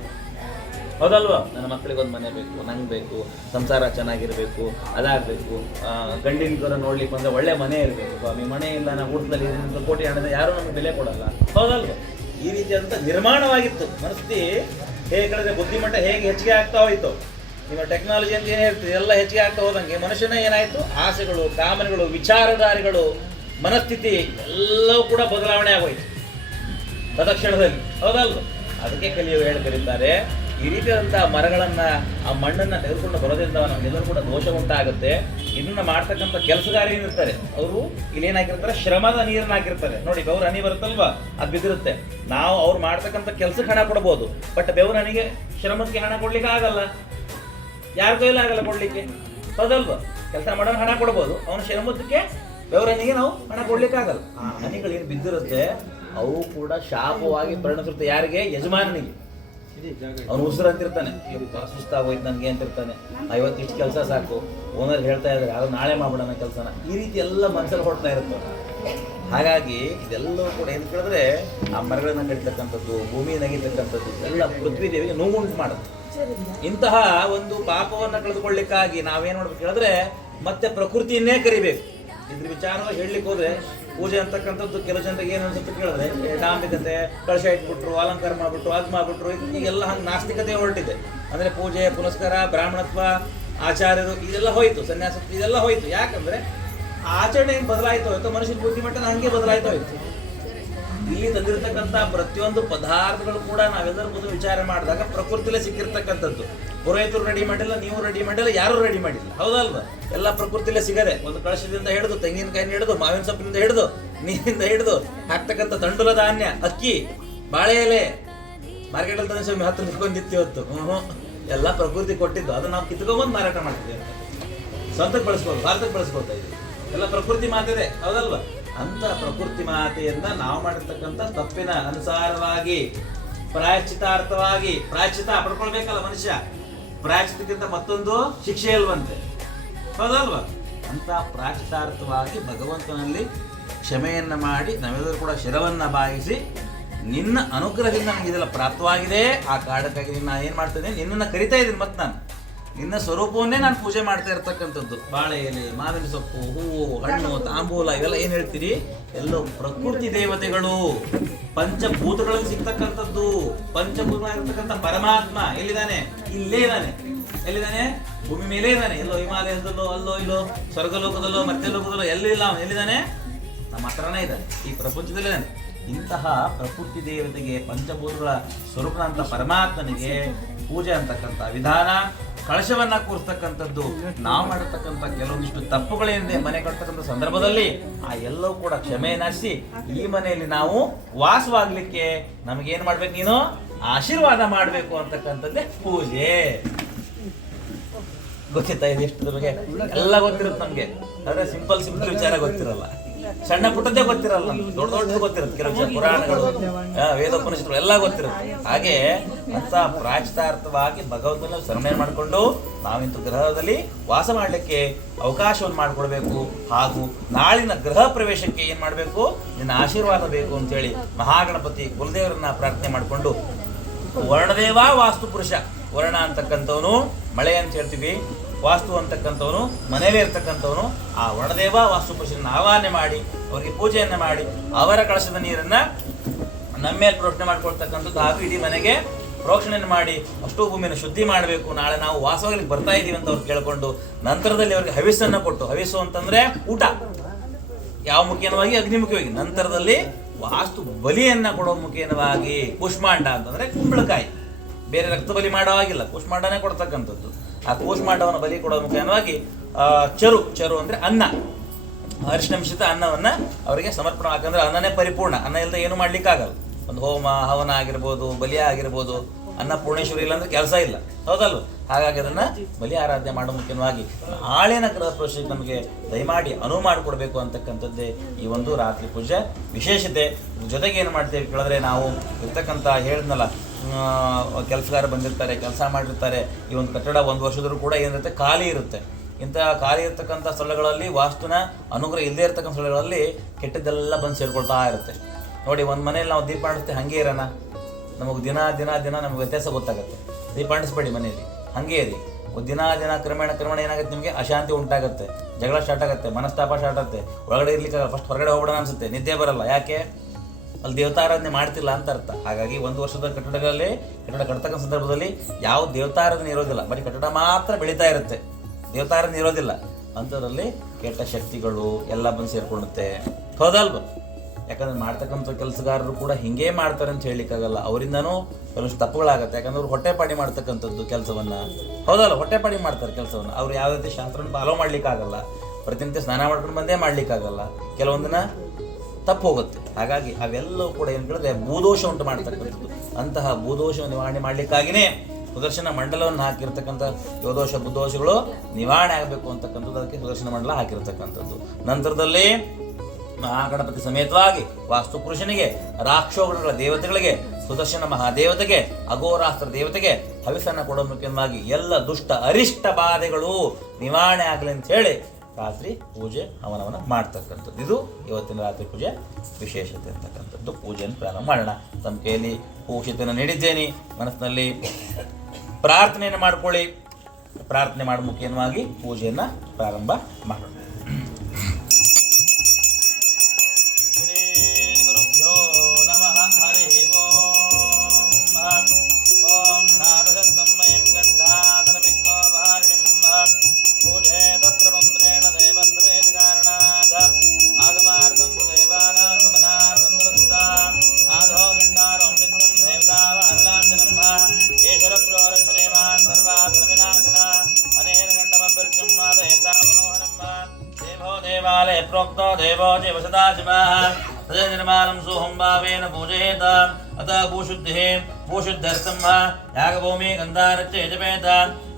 ಹೌದಲ್ವಾ? ನನ್ನ ಮಕ್ಕಳಿಗೆ ಒಂದು ಮನೆ ಬೇಕು, ನಂಗೆ ಬೇಕು, ಸಂಸಾರ ಚೆನ್ನಾಗಿರಬೇಕು, ಅದಾಗಬೇಕು, ಗಂಡಿನ ಥರ ನೋಡ್ಲಿಕ್ಕೆ ಬಂದರೆ ಒಳ್ಳೆ ಮನೆ ಇರಬೇಕು. ಸ್ವಾಮಿ ಮನೆ ಇಲ್ಲ, ನಾವು ಊಟದಲ್ಲಿ ಕೋಟಿ ಹಣದ ಯಾರೂ ನಮಗೆ ಬೆಲೆ ಕೊಡಲ್ಲ. ಹೌದಲ್ವ? ಈ ರೀತಿಯಾದಂಥ ನಿರ್ಮಾಣವಾಗಿತ್ತು ಮನಸ್ಥಿತಿ. ಹೇಗೆ ಹೇಳಿದ್ರೆ ಬುದ್ಧಿಮಟ್ಟ ಹೇಗೆ ಹೆಚ್ಚಿಗೆ ಆಗ್ತಾ ಹೋಯಿತು, ನಿಮ್ಮ ಟೆಕ್ನಾಲಜಿ ಅಂತ ಏನು ಹೇಳ್ತೀವಿ ಎಲ್ಲ ಹೆಚ್ಚಿಗೆ ಆಗ್ತಾ ಹೋದಂಗೆ ಮನುಷ್ಯನ ಏನಾಯಿತು, ಆಸೆಗಳು, ಕಾಮನೆಗಳು, ವಿಚಾರಧಾರೆಗಳು, ಮನಸ್ಥಿತಿ ಎಲ್ಲವೂ ಕೂಡ ಬದಲಾವಣೆ ಆಗೋಯ್ತು ತತ್ಕ್ಷಣದಲ್ಲಿ. ಹೌದಲ್ವ? ಅದಕ್ಕೆ ಕಲಿಯುವ ಕರೀತಾರೆ, ಈ ರೀತಿಯಾದಂಥ ಮರಗಳನ್ನು, ಆ ಮಣ್ಣನ್ನು ತೆಗೆದುಕೊಂಡು ಬರೋದ್ರಿಂದ ನಮಗೆಲ್ಲರೂ ಕೂಡ ದೋಷ ಉಂಟಾಗುತ್ತೆ. ಇದನ್ನು ಮಾಡ್ತಕ್ಕಂಥ ಕೆಲಸಗಾರ ಏನಿರ್ತಾರೆ, ಅವರು ಇಲ್ಲೇನು ಹಾಕಿರ್ತಾರೆ, ಶ್ರಮದ ನೀರನ್ನು ಹಾಕಿರ್ತಾರೆ. ನೋಡಿ, ಬೆವರು ಹನಿ ಬರುತ್ತಲ್ವ, ಅದು ಬಿದ್ದಿರುತ್ತೆ. ನಾವು ಅವ್ರು ಮಾಡ್ತಕ್ಕಂಥ ಕೆಲಸಕ್ಕೆ ಹಣ ಕೊಡ್ಬೋದು, ಬಟ್ ಬೆವರು ಹನಿಗೆ, ಶ್ರಮಕ್ಕೆ ಹಣ ಕೊಡ್ಲಿಕ್ಕೆ ಆಗಲ್ಲ. ಯಾರ ಕೈಯಲ್ಲಿ ಆಗಲ್ಲ ಕೊಡ್ಲಿಕ್ಕೆ. ಹೌದಲ್ವ? ಕೆಲಸ ಮಾಡೋನು ಹಣ ಕೊಡ್ಬೋದು, ಅವನ ಶ್ರಮಕ್ಕೆ, ಬೆವರ ಹನಿಗೆ ನಾವು ಹಣ ಕೊಡ್ಲಿಕ್ಕೆ ಆಗಲ್ಲ. ಆ ಹನಿಗಳೇನು ಬಿದ್ದಿರುತ್ತೆ ಅವು ಕೂಡ ಶಾಪವಾಗಿ ಪರಿಣಮಿಸುತ್ತೆ. ಯಾರಿಗೆ? ಯಜಮಾನನಿಗೆ. ಅವನು ಉಸಿರು ಅಂತಿರ್ತಾನೆ, ಸುಸ್ತಾಗೋಯ್ತು ನನಗೆ ಅಂತಿರ್ತಾನೆ, ಇವತ್ತಿಷ್ಟು ಕೆಲಸ ಸಾಕು, ಓನರ್ ಹೇಳ್ತಾ ಇದ್ದಾರೆ ಅದು ನಾಳೆ ಮಾಡ್ಬಿಡೋಣ ಕೆಲಸನ. ಈ ರೀತಿ ಎಲ್ಲ ಮನಸ್ಸಲ್ಲಿ ಹೊಡ್ತಾ ಇರುತ್ತೆ. ಹಾಗಾಗಿ ಇದೆಲ್ಲವೂ ಕೂಡ ಏನು ಕೇಳಿದ್ರೆ, ಆ ಮರಗಳನ್ನು ಕಡಿತಕ್ಕಂಥದ್ದು, ಭೂಮಿ ನಗಿತಕ್ಕಂಥದ್ದು ಎಲ್ಲ ಪೃಥ್ವಿ ದೇವಿಗೆ ನೋವುಂಟು ಮಾಡುತ್ತೆ. ಇಂತಹ ಒಂದು ಪಾಪವನ್ನು ಕಳೆದುಕೊಳ್ಳಿಕ್ಕಾಗಿ ನಾವೇನು ಮಾಡ್ಬೇಕು ಹೇಳಿದ್ರೆ, ಮತ್ತೆ ಪ್ರಕೃತಿಯನ್ನೇ ಕರಿಬೇಕು. ಇದ್ರ ವಿಚಾರವಾಗಿ ಹೇಳಲಿಕ್ಕೆ ಹೋದರೆ, ಪೂಜೆ ಅಂತಕ್ಕಂಥದ್ದು ಕೆಲವು ಜನರಿಗೆ ಏನು ಅನ್ಸುತ್ತೆ ಕೇಳಿದ್ರೆ, ಡಾಂಬಿಕತೆ, ಕಳಶ ಇಟ್ಬಿಟ್ರು, ಅಲಂಕಾರ ಮಾಡಿಬಿಟ್ರು, ಅದು ಮಾಡಿಬಿಟ್ರು, ಈಗೆಲ್ಲ ಹಂಗೆ ನಾಸ್ತಿಕತೆ ಹೊರಟಿದೆ. ಅಂದರೆ ಪೂಜೆ ಪುನಸ್ಕಾರ, ಬ್ರಾಹ್ಮಣತ್ವ, ಆಚಾರ್ಯರು ಇದೆಲ್ಲ ಹೋಯಿತು, ಸನ್ಯಾಸ ಇದೆಲ್ಲ ಹೋಯಿತು. ಯಾಕಂದರೆ ಆಚರಣೆ ಏನು ಬದಲಾಯಿತು ಹೋಯ್ತು, ಮನುಷ್ಯನ ಬುದ್ಧಿಮಟ್ಟ ಹಂಗೆ ಬದಲಾಯಿತು ಹೋಯ್ತು. ಇಲ್ಲಿ ತಂದಿರತಕ್ಕಂಥ ಪ್ರತಿಯೊಂದು ಪದಾರ್ಥಗಳು ಕೂಡ ನಾವೆಲ್ಲರೂ ಮುಂದೆ ವಿಚಾರ ಮಾಡಿದಾಗ ಪ್ರಕೃತಿಲೇ ಸಿಕ್ಕಿರ್ತಕ್ಕಂಥದ್ದು. ಪುರೋಹಿತರು ರೆಡಿ ಮಾಡಿಲ್ಲ, ನೀವು ರೆಡಿ ಮಾಡಿಲ್ಲ, ಯಾರೂ ರೆಡಿ ಮಾಡಿಲ್ಲ. ಹೌದಲ್ವಾ? ಎಲ್ಲ ಪ್ರಕೃತಿಲೇ ಸಿಗದೆ. ಒಂದು ಕಳಶದಿಂದ ಹಿಡಿದು, ತೆಂಗಿನಕಾಯಿನ ಹಿಡಿದು, ಮಾವಿನ ಸೊಪ್ಪಿನಿಂದ ಹಿಡಿದು, ನೀರಿನಿಂದ ಹಿಡಿದು ಹಾಕ್ತಕ್ಕಂಥ ತಂಡುಲ ಧಾನ್ಯ, ಅಕ್ಕಿ, ಬಾಳೆ ಎಲೆ, ಮಾರ್ಕೆಟಲ್ಲಿ ತಂದು ಸ್ವಾಮಿ 10 ನಿಂತ್ಕೊಂಡಿತ್ತು ಇವತ್ತು. ಎಲ್ಲ ಪ್ರಕೃತಿ ಕೊಟ್ಟಿದ್ದು. ಅದು ನಾವು ಕಿತ್ಕೊಂಬಂದು ಮಾರಾಟ ಮಾಡ್ತಿದ್ದೇವೆ, ಸ್ವಂತಕ್ಕೆ ಬಳಸ್ಬೋದು, ಭಾರತಕ್ಕೆ ಬಳಸ್ಕೊಳ್ತಾ ಇದ್ದೀವಿ. ಎಲ್ಲ ಪ್ರಕೃತಿ ಮಾತಿದೆ. ಹೌದಲ್ವಾ? ಅಂತ ಪ್ರಕೃತಿ ಮಾತೆಯಿಂದ ನಾವು ಮಾಡಿರ್ತಕ್ಕಂಥ ತಪ್ಪಿನ ಅನುಸಾರವಾಗಿ ಪ್ರಾಯಶ್ಚಿತಾರ್ಥವಾಗಿ, ಪ್ರಾಯಶ್ಚಿತ ಪಡ್ಕೊಳ್ಬೇಕಲ್ಲ ಮನುಷ್ಯ. ಪ್ರಾಯಶ್ಚಿತಕ್ಕಿಂತ ಮತ್ತೊಂದು ಶಿಕ್ಷೆ ಇಲ್ವಂತೆ. ಹೌದಲ್ವಾ? ಅಂತ ಪ್ರಾಚಿತಾರ್ಥವಾಗಿ ಭಗವಂತನಲ್ಲಿ ಕ್ಷಮೆಯನ್ನು ಮಾಡಿ ನಾವೆಲ್ಲರೂ ಕೂಡ ಶಿರವನ್ನು ಬಾಗಿಸಿ ನಿನ್ನ ಅನುಗ್ರಹದಿಂದ ನನಗೆ ಇದೆಲ್ಲ ಪ್ರಾಪ್ತವಾಗಿದೆ, ಆ ಕಾರಣಕ್ಕಾಗಿ ನಾನು ಏನು ಮಾಡ್ತೇನೆ, ನಿನ್ನನ್ನು ಕರಿತಾ ಇದ್ದೀನಿ. ಮತ್ತು ನಾನು ನಿನ್ನ ಸ್ವರೂಪವನ್ನೇ ನಾನು ಪೂಜೆ ಮಾಡ್ತಾ ಇರ್ತಕ್ಕಂಥದ್ದು. ಬಾಳೆ ಎಲೆ, ಮಾವಿನ ಸೊಪ್ಪು, ಹೂವು, ಹಣ್ಣು, ತಾಂಬೂಲ ಇವೆಲ್ಲ ಏನು ಹೇಳ್ತೀರಿ, ಎಲ್ಲೋ ಪ್ರಕೃತಿ ದೇವತೆಗಳು, ಪಂಚಭೂತಗಳಲ್ಲಿ ಸಿಗ್ತಕ್ಕಂಥದ್ದು. ಪಂಚಭೂತವಾಗಿರ್ತಕ್ಕಂಥ ಪರಮಾತ್ಮ ಎಲ್ಲಿದ್ದಾನೆ? ಇಲ್ಲೇ ಇದ್ದಾನೆ. ಎಲ್ಲಿದ್ದಾನೆ? ಭೂಮಿ ಮೇಲೆ ಇದ್ದಾನೆ. ಎಲ್ಲೋ ಹಿಮಾಲಯದಲ್ಲೋ, ಅಲ್ಲೋ ಇಲ್ಲೋ, ಸ್ವರ್ಗಲೋಕದಲ್ಲೋ, ಮತ್ತೆ ಲೋಕದಲ್ಲೋ ಎಲ್ಲಿಲ್ಲ. ಅವನು ಎಲ್ಲಿದ್ದಾನೆ? ನಮ್ಮ ಹತ್ರನೇ ಇದ್ದಾನೆ, ಈ ಪ್ರಪಂಚದಲ್ಲಿದ್ದಾನೆ. ಇಂತಹ ಪ್ರಕೃತಿ ದೇವತೆಗೆ, ಪಂಚಭೂತಗಳ ಸ್ವರೂಪದಂಥ ಪರಮಾತ್ಮನಿಗೆ ಪೂಜೆ ಅಂತಕ್ಕಂಥ ವಿಧಾನ, ಕಳಶವನ್ನ ಕೂರಿಸ್ತಕ್ಕಂಥದ್ದು, ನಾವು ಮಾಡಿರ್ತಕ್ಕಂಥ ಕೆಲವೊಂದಿಷ್ಟು ತಪ್ಪುಗಳೇನಿದೆ ಮನೆ ಕಟ್ಟತಕ್ಕಂಥ ಸಂದರ್ಭದಲ್ಲಿ ಆ ಎಲ್ಲವೂ ಕೂಡ ಕ್ಷಮೆಯನ್ನಿಸಿ ಈ ಮನೆಯಲ್ಲಿ ನಾವು ವಾಸವಾಗಲಿಕ್ಕೆ ನಮಗೇನು ಮಾಡ್ಬೇಕು, ನೀನು ಆಶೀರ್ವಾದ ಮಾಡಬೇಕು ಅಂತಕ್ಕಂಥದ್ದೇ ಪೂಜೆ. ಗೊತ್ತಿತ್ತಾ ಇದು ಎಷ್ಟು ಬಗ್ಗೆ? ಎಲ್ಲ ಗೊತ್ತಿರುತ್ತೆ ನಮಗೆ, ಆದರೆ ಸಿಂಪಲ್ ವಿಚಾರ ಗೊತ್ತಿರಲ್ಲ. ಸಣ್ಣ ಪುಟ್ಟದ್ದೇ ಗೊತ್ತಿರಲ್ಲ, ದೊಡ್ಡ ದೊಡ್ಡದು ಗೊತ್ತಿರುತ್ತೆ. ಕೆಲವು ಪುರಾಣಗಳು, ವೇದೋಪನಿಷತ್ತುಗಳು ಎಲ್ಲ ಗೊತ್ತಿರುತ್ತೆ. ಹಾಗೆ ಅಂತ ಪ್ರಾಚಿತಾರ್ಥವಾಗಿ ಭಗವಂತನ ಸ್ಮರಣೆ ಮಾಡಿಕೊಂಡು ನಾವಿಂತ ಗ್ರಹದಲ್ಲಿ ವಾಸ ಮಾಡಲಿಕ್ಕೆ ಅವಕಾಶವನ್ನು ಮಾಡಿಕೊಡ್ಬೇಕು. ಹಾಗೂ ನಾಳಿನ ಗೃಹ ಪ್ರವೇಶಕ್ಕೆ ಏನು ಮಾಡಬೇಕು, ನಿನ್ನ ಆಶೀರ್ವಾದ ಬೇಕು ಅಂತೇಳಿ ಮಹಾಗಣಪತಿ ಕುಲದೇವರನ್ನ ಪ್ರಾರ್ಥನೆ ಮಾಡಿಕೊಂಡು, ವರ್ಣದೇವ ವಾಸ್ತು ಪುರುಷ, ವರ್ಣ ಅಂತಕ್ಕಂಥವನು ಮಳೆ ಅಂತ ಹೇಳ್ತೀವಿ, ವಾಸ್ತು ಅಂತಕ್ಕಂಥವನು ಮನೆಯಲ್ಲೇ ಇರ್ತಕ್ಕಂಥವನು. ಆ ವರ್ಣದೇವ ವಾಸ್ತು ಪುರುಷನ ಆವಾಹನೆ ಮಾಡಿ ಅವರಿಗೆ ಪೂಜೆಯನ್ನು ಮಾಡಿ ಅವರ ಕಳಶದ ನೀರನ್ನು ನಮ್ಮ ಮೇಲೆ ಪ್ರೋಕ್ಷಣೆ ಮಾಡ್ಕೊಳ್ತಕ್ಕಂಥದ್ದು. ಹಾಗೂ ಇಡೀ ಮನೆಗೆ ಪ್ರೋಕ್ಷಣೆಯನ್ನು ಮಾಡಿ ಅಷ್ಟೂ ಭೂಮಿಯನ್ನು ಶುದ್ಧಿ ಮಾಡಬೇಕು. ನಾಳೆ ನಾವು ವಾಸವಾಗಲಿಕ್ಕೆ ಬರ್ತಾ ಇದ್ದೀವಿ ಅಂತ ಅವ್ರು ಕೇಳಿಕೊಂಡು ನಂತರದಲ್ಲಿ ಅವರಿಗೆ ಹವಿಸ್ಸನ್ನು ಕೊಟ್ಟು, ಹವಿಸ್ಸು ಅಂತಂದರೆ ಊಟ, ಯಾವ ಮುಖೇನವಾಗಿ? ಅಗ್ನಿಮುಖವಾಗಿ. ನಂತರದಲ್ಲಿ ವಾಸ್ತು ಬಲಿಯನ್ನು ಕೊಡೋ ಮುಖೇನವಾಗಿ ಕೂಷ್ಮಾಂಡ ಅಂತಂದರೆ ಕುಂಬಳಕಾಯಿ, ಬೇರೆ ರಕ್ತ ಬಲಿ ಮಾಡೋ ಆಗಿಲ್ಲ, ಕೂಷ್ಮಾಂಡನೇ ಕೊಡ್ತಕ್ಕಂಥದ್ದು. ಆ ಕೂಷ್ಮಾಂಡವನ್ನು ಬಲಿ ಕೊಡೋ ಮುಖೇನವಾಗಿ ಚರು ಅಂದರೆ ಅನ್ನ, ಅರಿಶಿನ ಮಿಶ್ರಿತ ಅನ್ನವನ್ನು ಅವರಿಗೆ ಸಮರ್ಪಣೆ. ಯಾಕಂದರೆ ಅನ್ನನೇ ಪರಿಪೂರ್ಣ, ಅನ್ನ ಇಲ್ಲದೆ ಏನು ಮಾಡ್ಲಿಕ್ಕಾಗಲ್ಲ. ಒಂದು ಹೋಮ ಹವನ ಆಗಿರ್ಬೋದು, ಬಲಿಯ ಆಗಿರ್ಬೋದು, ಅನ್ನ ಪೂರ್ಣೇಶ್ವರಿ ಇಲ್ಲ ಅಂದರೆ ಕೆಲಸ ಇಲ್ಲ, ಹೌದಲ್ವ? ಹಾಗಾಗಿ ಅದನ್ನು ಬಲಿ ಆರಾಧನೆ ಮಾಡೋ ಮುಖ್ಯವಾಗಿ ನಾಳಿನ ಗೃಹ ಪ್ರವೇಶಕ್ಕೆ ನಮಗೆ ದಯಮಾಡಿ ಅನುವು ಮಾಡಿಕೊಡ್ಬೇಕು ಅಂತಕ್ಕಂಥದ್ದೇ ಈ ಒಂದು ರಾತ್ರಿ ಪೂಜೆ ವಿಶೇಷತೆ. ಜೊತೆಗೆ ಏನು ಮಾಡ್ತೇವೆ ಕೇಳಿದ್ರೆ, ನಾವು ಇರ್ತಕ್ಕಂಥ ಹೇಳಿದ್ನಲ್ಲ, ಕೆಲಸಗಾರ ಬಂದಿರ್ತಾರೆ, ಕೆಲಸ ಮಾಡಿರ್ತಾರೆ. ಈ ಒಂದು ಕಟ್ಟಡ 1 ವರ್ಷದರೂ ಕೂಡ ಏನಿರುತ್ತೆ, ಖಾಲಿ ಇರುತ್ತೆ. ಇಂಥ ಖಾಲಿ ಇರ್ತಕ್ಕಂಥ ಸ್ಥಳಗಳಲ್ಲಿ, ವಾಸ್ತುನ ಅನುಗ್ರಹ ಇಲ್ಲದೇ ಇರ್ತಕ್ಕಂಥ ಸ್ಥಳಗಳಲ್ಲಿ ಕೆಟ್ಟದ್ದೆಲ್ಲ ಬಂದು ಸೇರ್ಕೊಳ್ತಾ ಇರುತ್ತೆ. ನೋಡಿ, ಒಂದು ಮನೇಲಿ ನಾವು ದೀಪ ಅಂಟಿಸ್ತೀವಿ, ಹಾಗೆ ಇರೋಣ, ನಮಗೆ ದಿನ ನಮಗೆ ವ್ಯತ್ಯಾಸ ಗೊತ್ತಾಗುತ್ತೆ. ದೀಪ ಅಂಟಿಸ್ಬೇಡಿ ಮನೆಯಲ್ಲಿ, ಹಾಗೆ ಇರಿ. ದಿನ ಕ್ರಮೇಣ ಏನಾಗುತ್ತೆ, ನಿಮಗೆ ಅಶಾಂತಿ ಉಂಟಾಗುತ್ತೆ, ಜಗಳ ಸ್ಟಾರ್ಟ್ ಆಗುತ್ತೆ, ಮನಸ್ತಾಪ ಸ್ಟಾರ್ಟ್ ಆಗುತ್ತೆ. ಒಳಗಡೆ ಇರ್ಲಿಕ್ಕೆ ಫಸ್ಟ್ ಹೊರಗಡೆ ಹೋಗೋಣ ಅನಿಸುತ್ತೆ, ನಿದ್ದೆ ಬರಲ್ಲ. ಯಾಕೆ? ಅಲ್ಲಿ ದೇವತಾರಾಧನೆ ಮಾಡ್ತಿಲ್ಲ ಅಂತ ಅರ್ಥ. ಹಾಗಾಗಿ 1 ವರ್ಷದ ಕಟ್ಟಡ ಕಟ್ತಕ್ಕಂಥ ಸಂದರ್ಭದಲ್ಲಿ ಯಾವ ದೇವತಾರಾಧನೆ ಇರೋದಿಲ್ಲ, ಬರೀ ಕಟ್ಟಡ ಮಾತ್ರ ಬೆಳೀತಾ ಇರುತ್ತೆ, ದೇವತಾರಾಧನೆ ಇರೋದಿಲ್ಲ. ಅಂಥದ್ರಲ್ಲಿ ಕೆಟ್ಟ ಶಕ್ತಿಗಳು ಎಲ್ಲ ಬಂದು ಸೇರ್ಕೊಳ್ಳುತ್ತೆ, ಹೌದಲ್ವ? ಯಾಕಂದ್ರೆ ಮಾಡ್ತಕ್ಕಂಥ ಕೆಲಸಗಾರರು ಕೂಡ ಹಿಂಗೇ ಮಾಡ್ತಾರೆ ಅಂತ ಹೇಳಲಿಕ್ಕಾಗಲ್ಲ. ಅವರಿಂದನೂ ಕೆಲವಷ್ಟು ತಪ್ಪುಗಳಾಗತ್ತೆ. ಯಾಕಂದ್ರೆ ಅವ್ರು ಹೊಟ್ಟೆಪಾಡಿ ಮಾಡ್ತಕ್ಕಂಥದ್ದು ಕೆಲಸವನ್ನು, ಹೌದಲ್ಲ? ಹೊಟ್ಟೆಪಾಡಿ ಮಾಡ್ತಾರೆ ಕೆಲಸವನ್ನು. ಅವ್ರು ಯಾವ ರೀತಿ ಶಾಸ್ತ್ರನ ಫಾಲೋ ಮಾಡ್ಲಿಕ್ಕಾಗಲ್ಲ, ಪ್ರತಿನಿತ್ಯ ಸ್ನಾನ ಮಾಡ್ಕೊಂಡು ಬಂದೇ ಮಾಡ್ಲಿಕ್ಕಾಗಲ್ಲ, ಕೆಲವೊಂದನ್ನ ತಪ್ಪು ಹೋಗುತ್ತೆ. ಹಾಗಾಗಿ ಅವೆಲ್ಲವೂ ಕೂಡ ಏನು ಕೇಳಿದ್ರೆ ಭೂದೋಷ ಉಂಟು ಮಾಡ್ತಕ್ಕಂಥದ್ದು. ಅಂತಹ ಭೂದೋಷ ನಿವಾರಣೆ ಮಾಡಲಿಕ್ಕಾಗಿಯೇ ಸುದರ್ಶನ ಮಂಡಲವನ್ನು ಹಾಕಿರ್ತಕ್ಕಂಥ ಯೋದೋಷ ಬುದ್ಧೋಷಗಳು ನಿವಾರಣೆ ಆಗಬೇಕು ಅಂತಕ್ಕಂಥದ್ದು, ಅದಕ್ಕೆ ಸುದರ್ಶನ ಮಂಡಲ ಹಾಕಿರ್ತಕ್ಕಂಥದ್ದು. ನಂತರದಲ್ಲಿ ಮಹಾಗಣಪತಿ ಸಮೇತವಾಗಿ ವಾಸ್ತು ಪುರುಷನಿಗೆ, ರಾಕ್ಷೋಗಣಗಳ ದೇವತೆಗಳಿಗೆ, ಸುದರ್ಶನ ಮಹಾದೇವತೆಗೆ, ಅಘೋರಾಸ್ತ್ರ ದೇವತೆಗೆ ಹವಿಸನ್ನು ಕೊಡೋ ಮುಖ್ಯವಾಗಿ ಎಲ್ಲ ದುಷ್ಟ ಅರಿಷ್ಟ ಬಾಧೆಗಳು ನಿವಾರಣೆ ಆಗಲಿ ಅಂತ ಹೇಳಿ ರಾತ್ರಿ ಪೂಜೆ ಹವನವನ್ನು ಮಾಡ್ತಕ್ಕಂಥದ್ದು. ಇದು ಇವತ್ತಿನ ರಾತ್ರಿ ಪೂಜೆ ವಿಶೇಷತೆ ಇರ್ತಕ್ಕಂಥದ್ದು. ಪೂಜೆಯನ್ನು ಪ್ರಾರಂಭ ಮಾಡೋಣ. ತಮ್ಮ ಕೈಯಲ್ಲಿ ಪೂಜಿತನ ನೀಡಿದ್ದೇನೆ, ಮನಸ್ಸಿನಲ್ಲಿ ಪ್ರಾರ್ಥನೆಯನ್ನು ಮಾಡ್ಕೊಳ್ಳಿ. ಪ್ರಾರ್ಥನೆ ಮಾಡೋ ಮುಖ್ಯವಾಗಿ ಪೂಜೆಯನ್ನು ಪ್ರಾರಂಭ ಮಾಡೋಣ. प्रोक्तो देवो जीवसदा शिवः तदे निर्माणं सोहं भावेन पूजयेत अतः भूशुद्ध्यर्थं यागभूमि गन्धारच्च यजपेत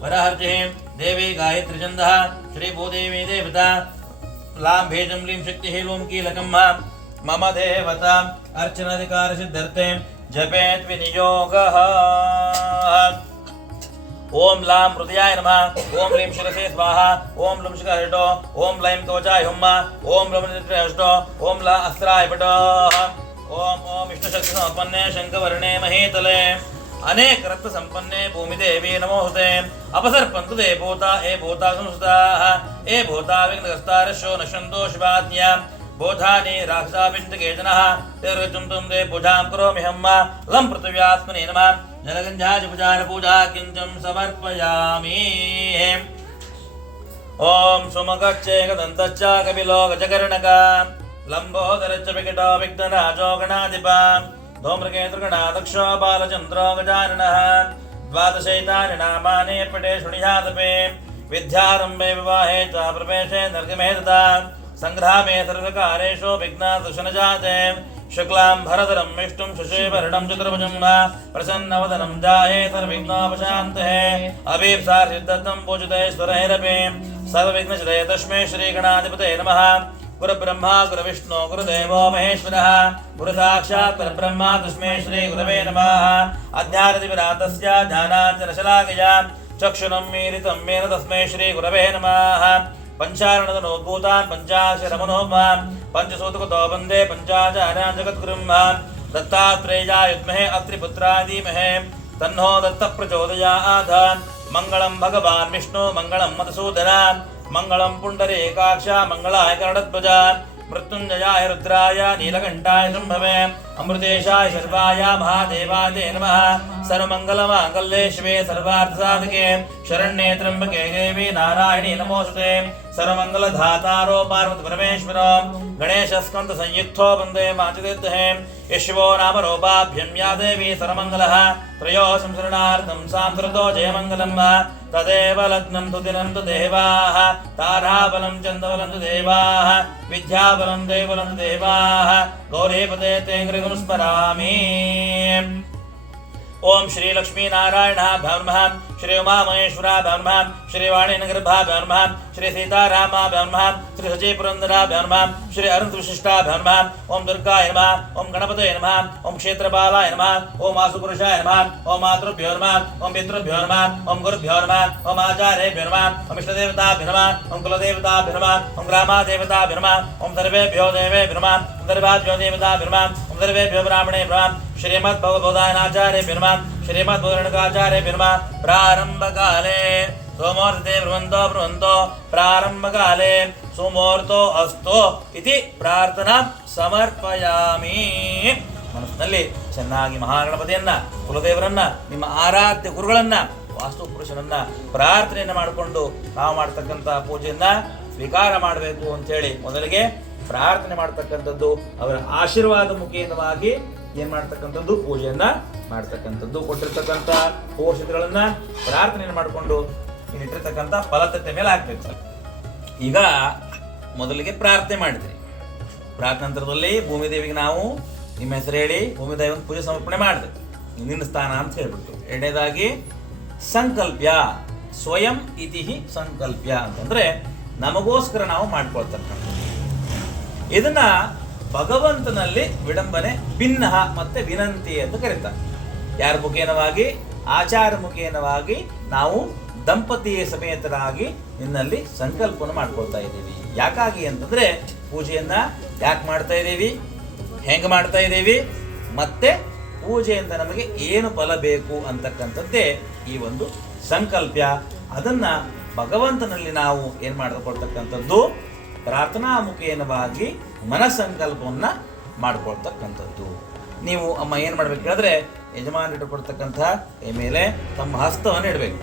वरहर्चिः देवी गायत्री छन्दः श्रीभूदेवी देवता लां भेजं लीं शक्तिः लूं कीलकं मम देवता अर्चनाधिकारसिद्ध्यर्थे जपेत् विनियोगः ಓಂ ಲಾಂ ಹೃದಯಾಯ ನಮಃ. ಓಂ ಲೀಂ ಶಿರಸೇ ಸ್ವಾಹಾ. ಓಂ ಲುಂ ಶಿಖರಿಟೋ. ಓಂ ಲೈಂ ಕವಚಾಯ ಹುಮ್ಮ. ಓಂ ಲಂ ಅಷ್ಟೋ. ಓಂ ಲ ಅಸ್ತ್ರಾಯ ಪಟೋ. ಓಂ ಓಂ ವಿಷ್ಣುಶಕ್ತಿ ಸಂಪನ್ನೆ ಶಂಖವರ್ಣೆ ಮಹೇತಲೆ ಅನೇಕ ರತ್ನ ಸಂಪನ್ನೆ ಭೂಮಿದೇವಿ ನಮೋಹುತೆ. ಅಪಸರ್ಪಂತು ದೇ ಭೂತ ಏ ಭೂತಾ ಸಂಸ್ತಾಃ ಏ ಭೂತಾ ವಿಘ್ನಕರ್ತಾರಶೋ ನಶಂತೋ ಶಿವಾಜ್ಞ ಬೋಧಾನಿ ರಾಕ್ಷಸಾಭಿಂತಕೆ ಜನಃ ತೇರ್ಗಚುಂತುಂ ದೇ ಪೂಜಾಂ ಕರೋಮಿ ಹಮ್ಮ. ಲಂ ಪೃಥಿವ್ಯಾಸ್ಮನೇ ನಮಃ. ಜಲಗಂಧಾಜಪಚಾರ ಪೂಜಾ ಕಿಂಚಂ ಸಮರ್ಪಯಾಮಿ. ಓಂ ಸುಮಗಚ್ಚೇಕದಂತಚ್ಚ ಕಪಿಲೋ ಗಜಕರ್ಣಕ ಲಂಬೋದರಚ್ಚ ವಿಕಟೋ ವಿಘ್ನರಾಜೋ ಗಣಾಧಿಪ ಧೂಮ್ರಕೇತೃಗಣ ದಕ್ಷೋ ಬಾಲಚಂದ್ರೋ ಗಜಾನನಃ. ದ್ವಾದಶೈತಾನಿ ನಾಮಾನಿ ಪಟೇ ಶೃಣಿಯಾದಪೆ ವಿದ್ಯಾರಂಭೆ ವಿವಾಹೇ ಚ ಪ್ರವೇಶೆ ನಿರ್ಗಮೇ ತಥಾ ಸಂಗ್ರಾಮೇ ಸರ್ವಕಾರೇಷು ವಿಘ್ನಾದಶನಜಾತೆ. ಶುಕ್ಲಾಂ ಭರಧರಂ ವಿಷ್ಣುಂ ಶಶಿವರ್ಣಂ ಚತುರ್ಭುಜಂ ಪ್ರಸನ್ನವದನಂ ಧ್ಯಾಯೇ ಸರ್ವವಿಘ್ನೋಪಶಾಂತಯೇ. ಅಭೀಪ್ಸಾರ್ ಸಿದ್ಧಂ ಪೂಜಿತೈಶ್ವರೈರಪಿ ಸರ್ವವಿಘ್ನಚಿತೇ ತಸ್ಮೈ ಶ್ರೀಗಣಾಧಿಪತಯೇ ನಮಃ. ಗುರುಬ್ರಹ್ಮ ಗುರುವಿಷ್ಣು ಗುರುದೇವೋ ಮಹೇಶ್ವರಃ ಗುರು ಸಾಕ್ಷಾತ್ ಪರಬ್ರಹ್ಮ ತಸ್ಮೈ ಶ್ರೀ ಗುರವೇ ನಮಃ. ಅಜ್ಞಾನತಿಮಿರಾತಸ್ಯ ಜ್ಞಾನಾಂಜನಶಲಾಕಯ ಚಕ್ಷುರಂ ಮೀಲಿತಂ ಯೇನ ತಸ್ಮೈ ಶ್ರೀ ಗುರವೇ ನಮಃ. ಪಂಚಾರಣದನೋದ್ಭೂತಾನ್ ಪಂಚಾಶರಮನೋಮಾನ್ ಪಂಚಸೂತಕತೋ ವಂದೇ ಪಂಚಾಚಾರ್ಯಾನ್ ಜಗದ್ಗುರುಂ. ದತ್ತಾತ್ರೇಯಾಯ ವಿದ್ಮಹೇ ಅತ್ರಿಪುತ್ರಾಯ ಧೀಮಹಿ ತನ್ನೋ ದತ್ತ ಪ್ರಚೋದಯಾತ್. ಮಂಗಳಂ ಭಗವಾನ್ ವಿಷ್ಣು ಮಂಗಳಂ ಮಧುಸೂದನ ಮಂಗಳಂ ಪುಂಡರೀಕಾಕ್ಷ ಮಂಗಳಾಯ ಗರುಡಧ್ವಜ ಮೃತ್ಯುಂಜಯಾಯ ರುದ್ರಾಯ ನೀಲಕಂಠಾಯ ಶಂಭವೇ ಅಮೃತೇಶಾಯ ಶರ್ವಾಯ ಮಹಾದೇವಾಯ ನಮಃ. ಸರ್ವಮಂಗಲಮಾಂಗಲ್ಯೇ ಶಿವೆ ಸರ್ವಾರ್ಥಸಾಧಕೆ ಶರಣ್ಯೇ ತ್ರ್ಯಂಬಕೆ ದೇವಿ ನಾರಾಯಣಿ ನಮೋಸ್ತುತೆ. ಸರ್ವಮಂಗಲಧಾತಾರೋ ಪಾರ್ವತಿ ಪರಮೇಶ್ವರೋ ಗಣೇಶಸ್ಕಂದ ಸಂಯುಕ್ತೋ ವಂದೇ ಮಾಚದೇತ್ಹೇ. ಯಶವೋ ನಾಮ ರೂಪಾಭ್ಯಂ ಯಾ ದೇವಿ ಸರ್ವಮಂಗಲಃ ತ್ರಯೋ ಸಂಸರಣಾರ್ಥಂ ಸಾಂಸ್ಕೃತೋ ಜಯಮಂಗಲಂ. ತದೇವ ಲಗ್ನಂ ತು ದಿನಂ ತು ದೇವಾಃ ತಾರಾಬಲಂ ಚಂದಬಲಂ ತು ದೇವಾಃ ವಿದ್ಯಾಬಲಂ ದೇವಬಲಂ ತು ದೇವಾಃ ಗೌರೀಪದೇ ತೇ ಗುರುಂ ಸ್ಮರಾಮಿ. ಓಂ ಶ್ರೀ ಲಕ್ಷ್ಮೀ ನಾರಾಯಣಾಭ್ಯಾಂ ನಮಃ. ಶ್ರೀ ಉಮಾಮಹೇಶ್ವರಾಭ್ಯಾಂ ನಮಃ. ಶ್ರೀ ವಾಣಿನಗರಭ್ಯಾಂ ನಮಃ. ಶ್ರೀ ಸೀತಾರಾಮಾಭ್ಯಾಂ ನಮಃ. ಶ್ರೀ ಸಚೀಪುರಂದರಾಭ್ಯಾಂ ನಮಃ. ಶ್ರೀ ಅರುಣವಿಶಿಷ್ಟಾಭ್ಯಾಂ ನಮಃ. ಓಂ ದುರ್ಗಾಯ ನಮಃ. ಓಂ ಗಣಪತಯೇ ನಮಃ. ಓಂ ಕ್ಷೇತ್ರಪಾಲಾಯ ನಮಃ. ಓಂ ಆಸುಪುರುಷಾಯ ನಮಃ. ಓಂ ಮಾತೃಭ್ಯೋ ನಮಃ. ಓಂ ಪಿತೃಭ್ಯೋ ನಮಃ. ಓಂ ಗುರುಭ್ಯೋ ನಮಃ. ಓಂ ಆಚಾರ್ಯೇಭ್ಯೋ ನಮಃ. ಓಂ ಇಷ್ಟದೇವತಾಭ್ಯೋ ನಮಃ. ಓಂ ಕುಲದೇವತಾಭ್ಯೋ ನಮಃ. ಓಂ ಗ್ರಾಮದೇವತಾಭ್ಯೋ ನಮಃ. ಓಂ ಸರ್ವೇಭ್ಯೋ ದೇವೇಭ್ಯೋ ನಮಃ. ಓಂ ಸರ್ವೇಭ್ಯೋ ದೇವತಾಭ್ಯೋ ನಮಃ. ಓಂ ಸರ್ವೇಭ್ಯೋ ಬ್ರಾಹ್ಮಣೇಭ್ಯೋ ನಮಃ. ಶ್ರೀಮದ್ ಭಗವದಾಯನಾಚಾರ್ಯೇಭ್ಯೋ ನಮಃ. ಶ್ರೀಮದ್ ಭಗವದಾಚಾರ್ಯೇಭ್ಯೋ ನಮಃ. ಪ್ರಾರಂಭಕಾಲೇ ಸೋಮೋರ್ತೆ ಬ್ರುವಂತೋ ಪ್ರಾರಂಭಕಾಲೇ ಸೋಮೋರ್ತೋ ಅಸ್ತೋ ಇತಿ ಪ್ರಾರ್ಥನಾ ಸಮರ್ಪಯಾಮಿ. ಮನಸ್ಸಿನಲ್ಲಿ ಚೆನ್ನಾಗಿ ಮಹಾಗಣಪತಿಯನ್ನ ಕುಲದೇವರನ್ನ ನಿಮ್ಮ ಆರಾಧ್ಯ ಗುರುಗಳನ್ನ ವಾಸ್ತು ಪುರುಷನನ್ನ ಪ್ರಾರ್ಥನೆಯನ್ನು ಮಾಡಿಕೊಂಡು ನಾವು ಮಾಡ್ತಕ್ಕಂಥ ಪೂಜೆಯನ್ನ ಸ್ವೀಕಾರ ಮಾಡಬೇಕು ಅಂತೇಳಿ ಮೊದಲಿಗೆ ಪ್ರಾರ್ಥನೆ ಮಾಡ್ತಕ್ಕಂಥದ್ದು, ಅವರ ಆಶೀರ್ವಾದ ಮುಖೇನವಾಗಿ ಏನ್ ಮಾಡ್ತಕ್ಕಂಥದ್ದು ಪೂಜೆಯನ್ನ ಮಾಡ್ತಕ್ಕಂಥದ್ದು. ಕೊಟ್ಟಿರ್ತಕ್ಕಂಥ ಪೋಷಿತಗಳನ್ನ ಪ್ರಾರ್ಥನೆಯನ್ನು ಮಾಡಿಕೊಂಡು ಇಟ್ಟಿರ್ತಕ್ಕಂಥ ಫಲತತೆ ಮೇಲೆ ಹಾಕ್ಬೇಕು. ಈಗ ಮೊದಲಿಗೆ ಪ್ರಾರ್ಥನೆ ಮಾಡಿದ್ರಿ. ಪ್ರಾರ್ಥನೆ ನಂತರದಲ್ಲಿ ಭೂಮಿದೇವಿಗೆ ನಾವು ನಿಮ್ಮ ಹೆಸರು ಹೇಳಿ ಭೂಮಿದೇವಿ ಒಂದು ಪೂಜೆ ಸಮರ್ಪಣೆ ಮಾಡಿದೆ, ನಿನ್ನ ಸ್ಥಾನ ಅಂತ ಹೇಳ್ಬಿಟ್ಟು. ಎರಡನೇದಾಗಿ ಸಂಕಲ್ಪ್ಯ, ಸ್ವಯಂ ಇತಿ ಸಂಕಲ್ಪ್ಯ ಅಂತಂದ್ರೆ ನಮಗೋಸ್ಕರ ನಾವು ಮಾಡ್ಕೊಳ್ತಕ್ಕಂಥ ಇದನ್ನ ಭಗವಂತನಲ್ಲಿ ವಿಡಂಬನೆ ಭಿನ್ನ ಮತ್ತೆ ವಿನಂತಿ ಅಂತ ಕರೀತಾರೆ. ಯಾರ ಮುಖೇನವಾಗಿ? ಆಚಾರ ಮುಖೇನವಾಗಿ ನಾವು ದಂಪತಿ ಸಮೇತರಾಗಿ ನಿನ್ನಲ್ಲಿ ಸಂಕಲ್ಪವನ್ನು ಮಾಡ್ಕೊಳ್ತಾ ಇದ್ದೀವಿ. ಯಾಕಾಗಿ ಅಂತಂದ್ರೆ ಪೂಜೆಯನ್ನ ಯಾಕೆ ಮಾಡ್ತಾ ಇದ್ದೀವಿ, ಹೆಂಗೆ ಮಾಡ್ತಾ ಇದ್ದೀವಿ, ಮತ್ತೆ ಪೂಜೆಯಿಂದ ನಮಗೆ ಏನು ಫಲ ಬೇಕು ಅಂತಕ್ಕಂಥದ್ದೇ ಈ ಒಂದು ಸಂಕಲ್ಪ. ಅದನ್ನ ಭಗವಂತನಲ್ಲಿ ನಾವು ಏನು ಮಾಡಿಕೊಳ್ತಕ್ಕಂಥದ್ದು, ಪ್ರಾರ್ಥನಾ ಮುಖೇನವಾಗಿ ಮನಸ್ಸಂಕಲ್ಪವನ್ನ ಮಾಡ್ಕೊಳ್ತಕ್ಕಂಥದ್ದು. ನೀವು ಅಮ್ಮ ಏನು ಮಾಡ್ಬೇಕು ಹೇಳಿದ್ರೆ, ಯಜಮಾನ ಇಟ್ಟುಕೊಡ್ತಕ್ಕಂಥ ಕೈ ಮೇಲೆ ತಮ್ಮ ಹಸ್ತವನ್ನು ಇಡಬೇಕು.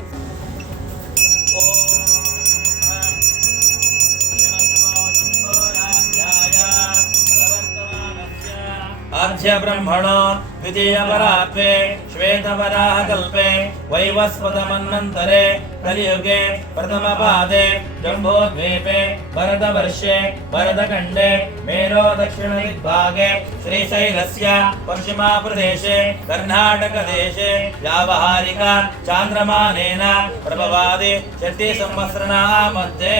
ಆದ್ಯ ಬ್ರಹ್ಮಣೋ ದ್ವಿತೀಯ ಪರಾತ್ಮೆ ಶ್ವೇತವರಾಹ ಕಲ್ಪೆ ವೈವಸ್ವತ ಮನ್ವಂತರೆ ಕಲಿಯುಗೆ ಪ್ರಥಮ ಪಾದೆ ಜಂಬೋದ್ವೀಪೆ ಭರತ ವರ್ಷೆ ಭರತ ಖಂಡೆ ಮೇರೋ ದಕ್ಷಿಣ ದಿಗ್ಭಾಗೆ ಶ್ರೀಶೈಲಸ್ಯ ಪಶ್ಚಿಮ ಪ್ರದೇಶೆ ಕರ್ನಾಟಕ ದೇಶೆ ವ್ಯಾವಹಾರಿಕ ಚಾಂದ್ರಮಾನೇನ ಪ್ರಭವಾದಿ ಶಕ್ತಿ ಸಂವತ್ಸರನಾ ಮಧ್ಯೆ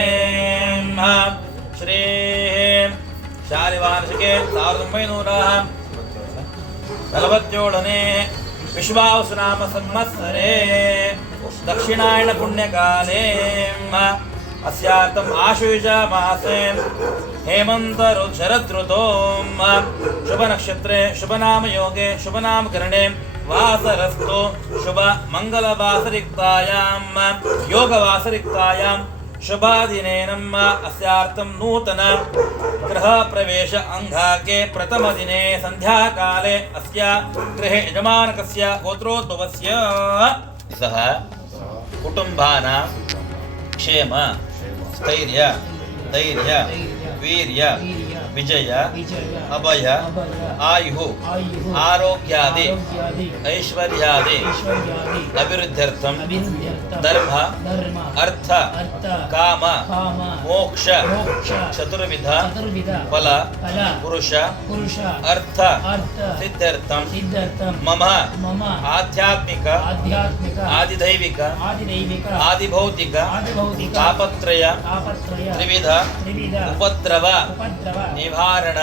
ಶ್ರೀ ಶಾಲಿವಾರ್ಷಿಕೆ 1947ನೇ विश्वावसुनाम संवत्सरे दक्षिणायन पुण्यकाले अस्यार्थम् आश्वयुज मासे हेमंत शरद ऋतो शुभ नक्षत्रे शुभ नाम योगे शुभ नाम करणे वासरस्तु शुभ मंगल वासरिक्तायां योग वासरिक्तायां शुभादिनेनम् अस्यार्थं नूतन गृह प्रवेश अंगाके प्रथम दिने संध्याकाले अस्य गृहे यजमानकस्य गोत्रोद्भवस्य सह कुटुंबानां क्षेम स्थैर्य धैर्य वीर्य विजय अभय आयु आरोग्यादि ऐश्वर्यादि अभिवृद्ध्यर्थं धर्म अर्थ काम मोक्ष चतुर्विध फल पुरुष अर्थ सिद्ध्यर्थं मम आध्यात्मिक आदिदैविक आदिभौतिक तापत्रय त्रिविध उपद्रव निवारण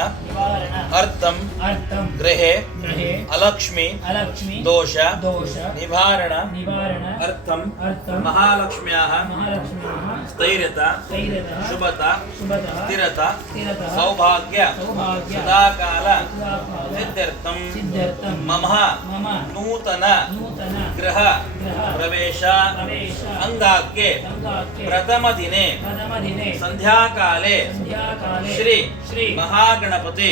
अर्थम गृहे अलक्ष्मी दोष निवारण अर्थम महालक्ष्म्याः स्थैर्यता शुभता स्थिरता सौभाग्य सदाकाल सिद्ध्यर्थं मम नूतन गृह प्रवेश अंगाके प्रथम दिने संध्याकाले श्री महागणपति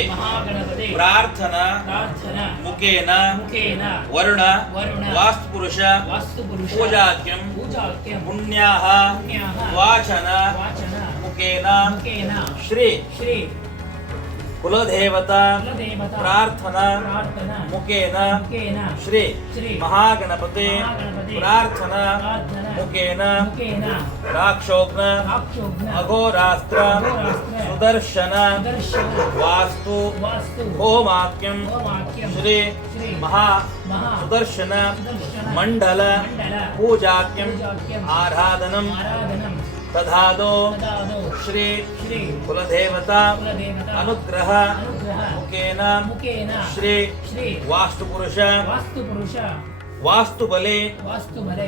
प्रार्थना मुखेन वरुण वास्तुपुरुष पूजाख्यं पुण्याः वाचन मुखेन श्री कुलदेवता प्रार्थना मुखेन श्री महागणपति प्रार्थना मुखेन राक्षोघ्न अघोरास्त्र सुदर्शन वास्तु होमाख्यं श्री महा सुदर्शन मंडल पूजाख्यं आराधनम् तदादो श्री कुलदेवता अनुग्रह मुखेन श्री वास्तुपुरुष वास्तुबले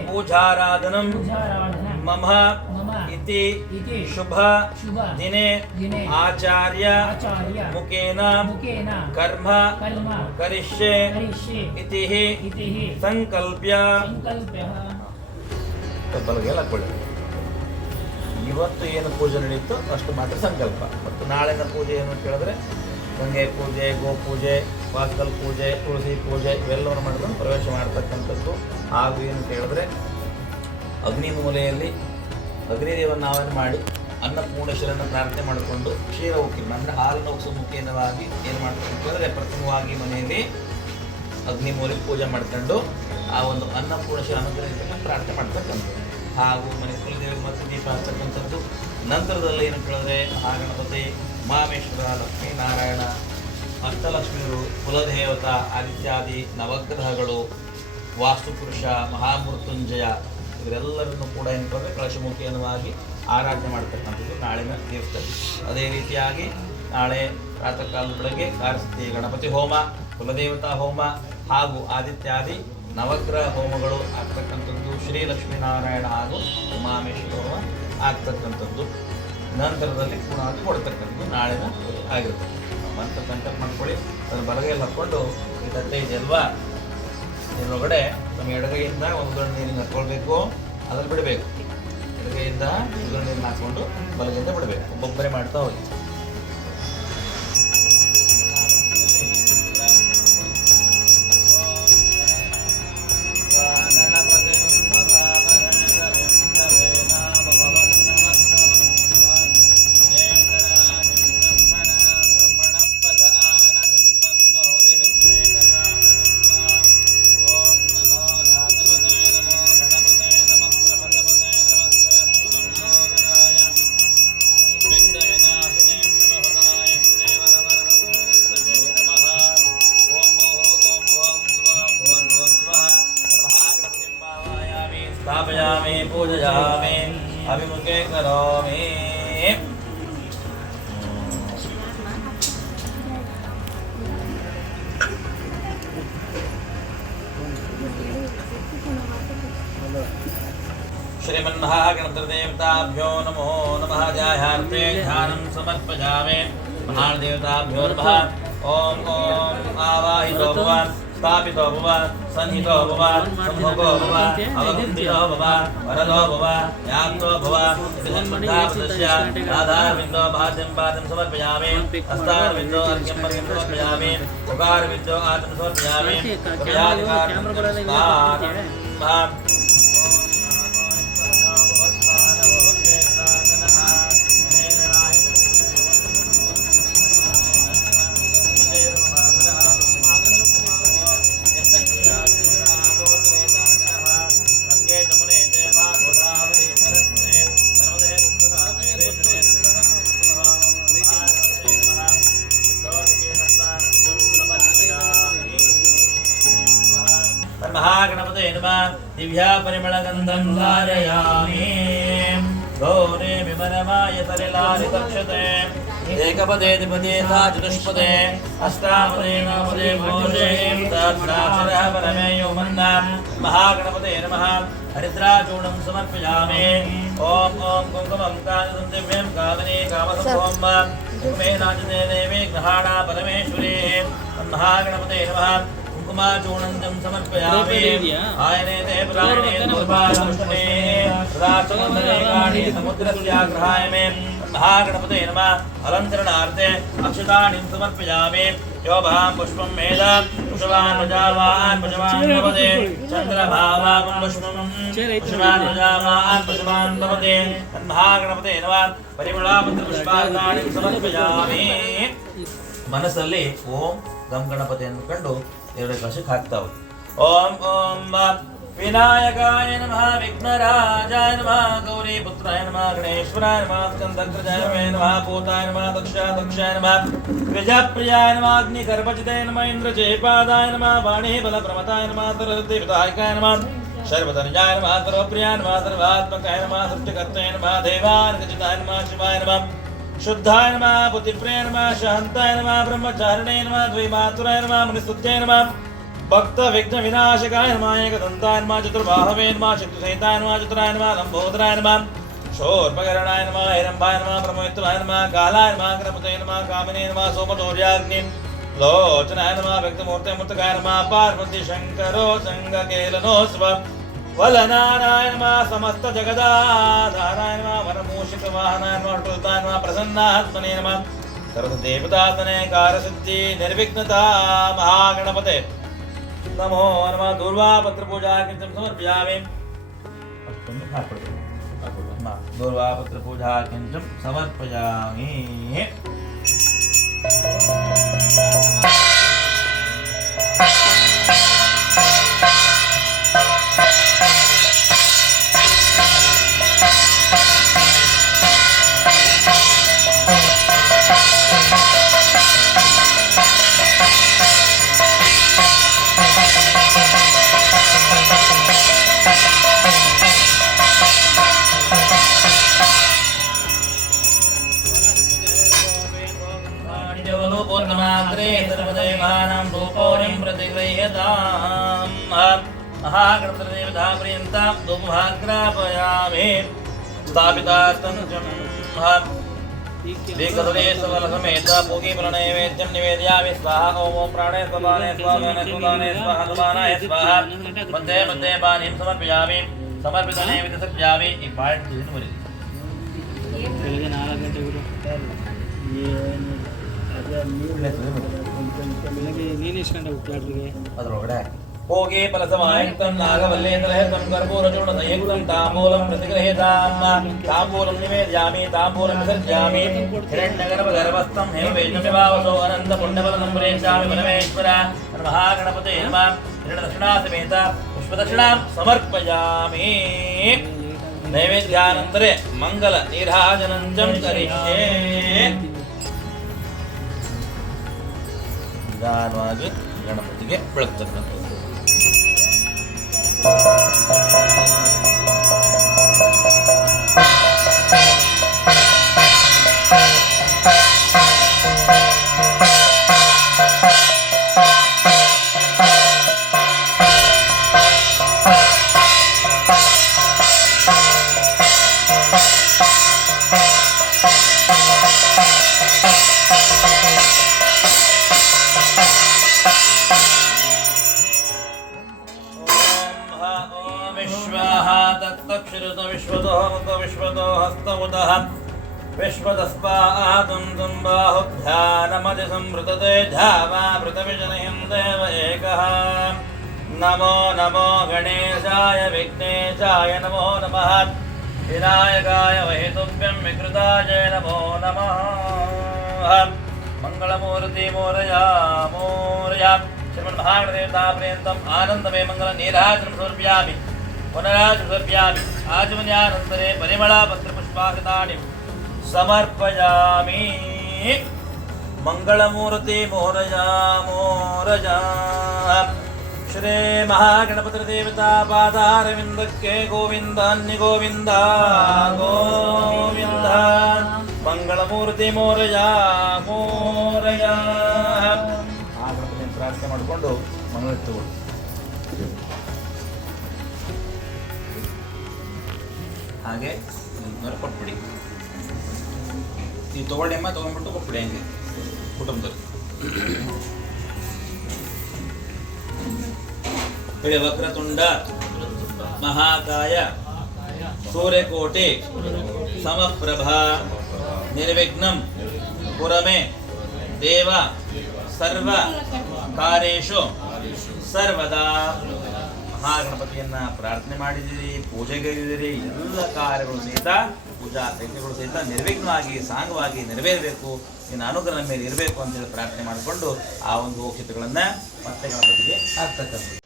पूजाराधनं मम इति शुभ दिने आचार्य मुखेन कर्म करिष्ये इति संकल्प्य ಇವತ್ತು ಏನು ಪೂಜೆ ನಡೆಯಿತು ಅಷ್ಟು ಮಾತ್ರ ಸಂಕಲ್ಪ. ಮತ್ತು ನಾಳಿನ ಪೂಜೆ ಏನು ಅಂತ ಹೇಳಿದ್ರೆ ಗಂಗೆ ಪೂಜೆ, ಗೋಪೂಜೆ, ವಾಸ್ಕಲ್ ಪೂಜೆ, ತುಳಸಿ ಪೂಜೆ ಇವೆಲ್ಲವನ್ನು ಮಾಡಿಕೊಂಡು ಪ್ರವೇಶ ಮಾಡ್ತಕ್ಕಂಥದ್ದು. ಹಾಗೂ ಏನು ಅಂತ ಹೇಳಿದ್ರೆ ಅಗ್ನಿ ಮೂಲೆಯಲ್ಲಿ ಅಗ್ನಿದೇವನ ಆವಾಹನೆ ಮಾಡಿ ಅನ್ನಪೂರ್ಣೇಶ್ವರನ ಪ್ರಾರ್ಥನೆ ಮಾಡಿಕೊಂಡು ಕ್ಷೀರ ಉಕ್ಕಿನ ಅಂದರೆ ಹಾಲಿನ ಉಕ್ಸು ಮುಖೇನವಾಗಿ ಏನು ಮಾಡ್ತಾರೆ ಅಂತ ಹೇಳಿದ್ರೆ ಪ್ರಥಮವಾಗಿ ಮನೆಯಲ್ಲಿ ಅಗ್ನಿ ಮೂಲೆಗೆ ಪೂಜೆ ಮಾಡ್ಕೊಂಡು ಆ ಒಂದು ಅನ್ನಪೂರ್ಣೇಶ್ವರ ಅನುಗ್ರಹವನ್ನು ಪ್ರಾರ್ಥನೆ ಮಾಡ್ತಕ್ಕಂಥದ್ದು. ಹಾಗೂ ಮನೆ ಕುಲದೇವಿ ಮತ್ತು ದೀಪ ಹಚ್ಚತಕ್ಕಂಥದ್ದು. ನಂತರದಲ್ಲಿ ಏನು ಕೇಳಿದ್ರೆ ಮಹಾಗಣಪತಿ, ಮಹಾಮೇಶ್ವರ, ಲಕ್ಷ್ಮೀನಾರಾಯಣ, ಅಷ್ಟಲಕ್ಷ್ಮಿಯರು, ಕುಲದೇವತಾ, ಆದಿತ್ಯಾದಿ ನವಗ್ರಹಗಳು, ವಾಸ್ತುಪುರುಷ, ಮಹಾಮೃತ್ಯುಂಜಯ ಇವರೆಲ್ಲರನ್ನು ಕೂಡ ಏನಂತಂದರೆ ಕಳಶಮುಖಿಯವಾಗಿ ಆರಾಧನೆ ಮಾಡ್ತಕ್ಕಂಥದ್ದು ನಾಳಿನ ದಿವಸದಲ್ಲಿ. ಅದೇ ರೀತಿಯಾಗಿ ನಾಳೆ ಪ್ರಾತಃ ಕಾಲದ ಬೆಳಗ್ಗೆ ಕಾರಸತಿ ಗಣಪತಿ ಹೋಮ, ಕುಲದೇವತಾ ಹೋಮ ಹಾಗೂ ಆದಿತ್ಯಾದಿ ನವಗ್ರಹ ಹೋಮಗಳು ಆಗ್ತಕ್ಕಂಥದ್ದು. ಶ್ರೀ ಲಕ್ಷ್ಮೀನಾರಾಯಣ ಹಾಗೂ ಉಮಾಮೇಶ್ವರ ಹೋಮ ಆಗ್ತಕ್ಕಂಥದ್ದು. ನಂತರದಲ್ಲಿ ಪೂರ್ಣವಾಗಿ ಕೊಡ್ತಕ್ಕಂಥದ್ದು ನಾಳಿನ ಆಗಿರುತ್ತೆ. ಮಂತ್ರ ಕಂಟೆಕ್ಟ್ ಮಾಡ್ಕೊಳ್ಳಿ. ಅದನ್ನು ಬಲಗೈಯಲ್ಲಿ ಹಾಕ್ಕೊಂಡು ಈ ತಟ್ಟೆ ಇದೆಯಲ್ವಾ, ಇದರೊಳಗಡೆ ನಮ್ಮ ಎಡಗೈಯಿಂದ ಒಂದು ಗಂಟೆ ನೀರನ್ನು ಹಾಕ್ಕೊಳ್ಬೇಕು, ಅದ್ರಲ್ಲಿ ಬಿಡಬೇಕು. ಎಡಗೈಯಿಂದ ಒಂದು ಗಂಟೆ ನೀರನ್ನು ಹಾಕ್ಕೊಂಡು ಬಲಗೈಯಿಂದ ಬಿಡಬೇಕು. ಒಬ್ಬೊಬ್ಬರೇ ಮಾಡ್ತಾ ಹೋಗಿ. स्थापयामि पूजयामि अभिमुखे करोमि. श्रीमन्महागणपतिदेवताभ्यो नमो नमः। ध्यायार्थे ध्यानं समर्पयामि। महादेवताभ्यो नमः। ओम ओम आवाहितो भव, स्थापितो भव, सन्निहितो भव, सम्मुखो भव, अवगुम्भितो भव, वरदो भव, व्याप्तो भव। जन्मदापदस्य आधारबिन्दो भाद्यं पादं समर्पयामि। हस्तारबिन्दो अर्घ्यं पर्घ्यं समर्पयामि। उकारबिन्दो आत्मं समर्पयामि। महागणपते नमः। दिव्या परिमलगन्धं धारयामि। गौरे विमरमाय सलिलालितक्षते एकपदे द्विपदे सा चतुष्पदे अष्टापदे नवपदे भोजें तत्राक्षरः परमेयो मन्ना। महागणपते नमः। हरिद्राचूर्णं समर्पयामि। ओम ओम कुङ्कुमं काञ्चनं दिव्यं कादने कामसंभवं कुङ्कुमेनाचिते देवी ग्रहाणा परमेश्वरी। महागणपते नमः। कुङ्कुमाचूर्णं समर्पयामि। आयने ते प्राणे दुर्भाषणे राष्ट्रमण्डलेकानि समुद्रस्याग्रहाय मे। महागणपते नमः। अलङ्करणार्थे अक्षतानि समर्पयामि। योभां पुष्पं मेद पुष्पवान् प्रजावान् पुष्पवान् भवते। चन्द्रभावान् पुष्पं पुष्पवान् प्रजावान् पुष्पवान् भवते। महागणपते नमः। परिमलापत्रपुष्पाणि समर्पयामि। ಮನಸ್ಸಲ್ಲಿ ಓಂ ಗಂ ಗಣಪತಿಯನ್ನು ಕಂಡು ಎರಡು ಕಶಕ್ಕೆ ಹಾಕ್ತಾವೆ. ಓಂ ಓಂ ವಿನಾಯಕಾಯ ನಮಃ, ವಿಘ್ನರಾಜಾಯ ನಮಃ, ಗೌರಿ ಪುತ್ರಾಯ ನಮಃ, ಗಣೇಶ್ವರಾಯ ನಮಃ, ಸ್ಕಂದಗ್ರಜಾಯ ನಮಃ, ಭೂತಾಯ ನಮಃ, ದಕ್ಷಾಯ ನಮಃ, ದ್ವಿಜಪ್ರಿಯಾಯ ನಮಃ, ಅಗ್ನಿಗರ್ಭಜಿತಾಯ ನಮಃ, ಇಂದ್ರಜಯಪಾದಾಯ ನಮಃ, ವಾಣಿ ಬಲಪ್ರಮತಾಯ ನಮಃ, ಸರ್ವದೇವತಾಯಕಾಯ ನಮಃ, ಸರ್ವಧನಜಾಯ ನಮಃ, ಸರ್ವಪ್ರಿಯಾಯ ನಮಃ, ಸರ್ವಾತ್ಮಕಾಯ ನಮಃ, ಸೃಷ್ಟಿಕರ್ತಾಯ ನಮಃ, ದೇವಾನಗಜಿತಾಯ ನಮಃ, ಶಿವಾಯ ನಮಃ, शुद्धाय नमः, बुद्धिप्रियाय नमः, शान्ताय नमः, ब्रह्मचारिणे नमः, द्वैमातुराय नमः, मुनिस्तुत्याय नमः, भक्त विघ्न विनाशकाय नमः, एकदन्ताय नमः, चतुर्बाहवे नमः, चतुर्सहिताय नमः, चतुराय नमः, लम्बोदराय नमः, शोर्पकरणाय नमः, हिरम्बाय नमः, ब्रह्मवित्राय नमः, कालाय नमः, गणपतये नमः, कामिने नमः, सोमदौर्याग्निं लोचनाय नमः, व्यक्तमूर्ते मूर्तकाय नमः, पार्वती शङ्करो सङ्गकेलनोऽस्व वलनाराय नमः, समस्त जगदाधाराय नमः, वरमूषिकवाहनाय नमः, अटुताय नमः, प्रसन्नात्मने नमः, सर्वदेवतातने कारसिद्धि निर्विघ्नता। महागणपते नमो नमः। दूर्वापत्रपूजार्घ्यं समर्पयामि। दूर्वापत्रपूजार्घ्यं समर्पयामि। महागणपतिदेवतापर्यन्तां धूमभाग्रापयामि। स्थापितार्थं वेकसमेत पूगीफलनैवेद्यं निवेदयामि। स्वाहा। ओम ओम प्राणे स्वाने स्वाने स्वाने स्वाहा स्वानाय स्वाहा। मध्ये मध्ये पानीं समर्पयामि। समर्पितनैवेद्यं समर्पयामि। ಈ ಪಾಯಿಂಟ್ ಏನು ಬರೀ ಬೆಳಗ್ಗೆ 4 ಗಂಟೆಗೆ ಬೆಳಗ್ಗೆ ನೀನು ಎಷ್ಟು ಗಂಟೆ ಹುಟ್ಟಾಡ್ಲಿಗೆ ಅದರೊಳಗಡೆ ಹೋಗಿ ಫಲಸಮಾಯುಕ್ತಂ ನಾಗವಲ್ಲೇಂದ್ರಹೇತಂ ಕರ್ಪೂರಚೂರ್ಣಸಂಯುಕ್ತಂ ತಾಂಬೂಲಂ प्रतिगृहीतां तांबूलं निवेदयामि। तांबूलं विसर्जयामि। हिरण्यगर्भगर्भस्थं हेमवेदमिवावसो अनन्तपुण्यफलं प्रेषयामि। परमेश्वर महागणपते नमः। हिरण्यदक्षिणासमेत पुष्पदक्षिणां समर्पयामि। नैवेद्यानन्तरे मंगल नीराजनं करिष्ये। ನಿಧಾನವಾಗಿ ಗಣಪತಿಗೆ ಬೆಳಗ್ತಕ್ಕಂಥದ್ದು. ವಿಶ್ವಾಹ ತತ್ತಕ್ಷಿರುತ ವಿಶ್ವತೋ ಮುಖ ವಿಶ್ವತೋ ಹಸ್ತಮುದಃ ವಿಶ್ವತಸ್ಪಾತುಂ ತುಂಬಾಹುಧ್ಯಾನಮತಿ ಸಂವೃತತೆ ಧಾವಾಮೃತವಿಜನಹಿಂ ದೇವ ಏಕಃ ನಮೋ ನಮೋ ಗಣೇಶಾಯ ವಿಘ್ನೇಶಾಯ ನಮೋ ನಮಃ ವಿನಾಯಕಾಯ ವಹಿತುಭ್ಯಂ ವಿಕೃತಾಯ ನಮೋ ನಮಃ ಮಂಗಳಮೂರ್ತಿ ಮೋರಯಾ ಮೋರಯಾ ಶ್ರೀಮನ್ಮಹಾಗಣದೇವತಾಪರ್ಯಂತಂ ಆನಂದಮೇ ಮಂಗಲ ನೀರಾಜನಂ ಸಮರ್ಪಯಾಮಿ ಪುನರಾಜ ಸಮರ್ಪಯಾಮಿ ಆಚಮನ್ಯಾನಂತರೇ ಪರಿಮಳ ಪತ್ರಪುಷ್ಪಾಕೃತಾನಿ ಸಮರ್ಪಯಾಮಿ ಮಂಗಳಮೂರ್ತಿ ಮೋರಯಾ ಮೋರಯಾ ಶ್ರೀ ಮಹಾಗಣಪತಿ ದೇವತಾ ಪಾದಾರವಿಂದಕ್ಕೆ ಗೋವಿಂದ ಅನ್ಯ ಗೋವಿಂದ ಗೋವಿಂದ ಮಂಗಳಮೂರ್ತಿ ಮೋರಯಾ ಮೋರಯಾ ಆ ಗಣಪತಿಯನ್ನು ಪ್ರಾರ್ಥನೆ ಮಾಡಿಕೊಂಡು ಮಂಗಳ ತಗೊಳ್ಳಿ. ಹಾಗೆ ಕೊಟ್ಬಿಡಿ. ನೀವು ತಗೊಳ್ಳಿಮ್ಮ, ತಗೊಂಡ್ಬಿಟ್ಟು ಕೊಟ್ಬಿಡಿ ಹಂಗೆ ಕುಟುಂಬದಲ್ಲಿ. ಹೇಳಿ ವಕ್ರತುಂಡ ಮಹಾಕಾಯ ಸೂರ್ಯಕೋಟಿ ಸಮಪ್ರಭಾ ನಿರ್ವಿಘ್ನಂ ಪುರಮೇ ದೇವ ಸರ್ವ ಕಾರ್ಯೇಷು ಸರ್ವದಾ. ಮಹಾಗಣಪತಿಯನ್ನ ಪ್ರಾರ್ಥನೆ ಮಾಡಿದಿರಿ, ಪೂಜೆಗೈದಿರಿ, ಎಲ್ಲ ಕಾರ್ಯಗಳು ಸಹಿತ ಪೂಜಾ ಕೈಗಳು ಸಹಿತ ನಿರ್ವಿಘ್ನವಾಗಿ ಸಾಂಗವಾಗಿ ನೆರವೇರಬೇಕು, ನಿನ್ನ ಅನುಗ್ರಹ ನಮ್ಮ ಮೇಲೆ ಇರಬೇಕು ಅಂತೇಳಿ ಪ್ರಾರ್ಥನೆ ಮಾಡಿಕೊಂಡು ಆ ಒಂದು ಕ್ಷೇತ್ರಗಳನ್ನು ಮತ್ತೆ ಗಣಪತಿಗೆ ಆಗ್ತಕ್ಕಂಥದ್ದು.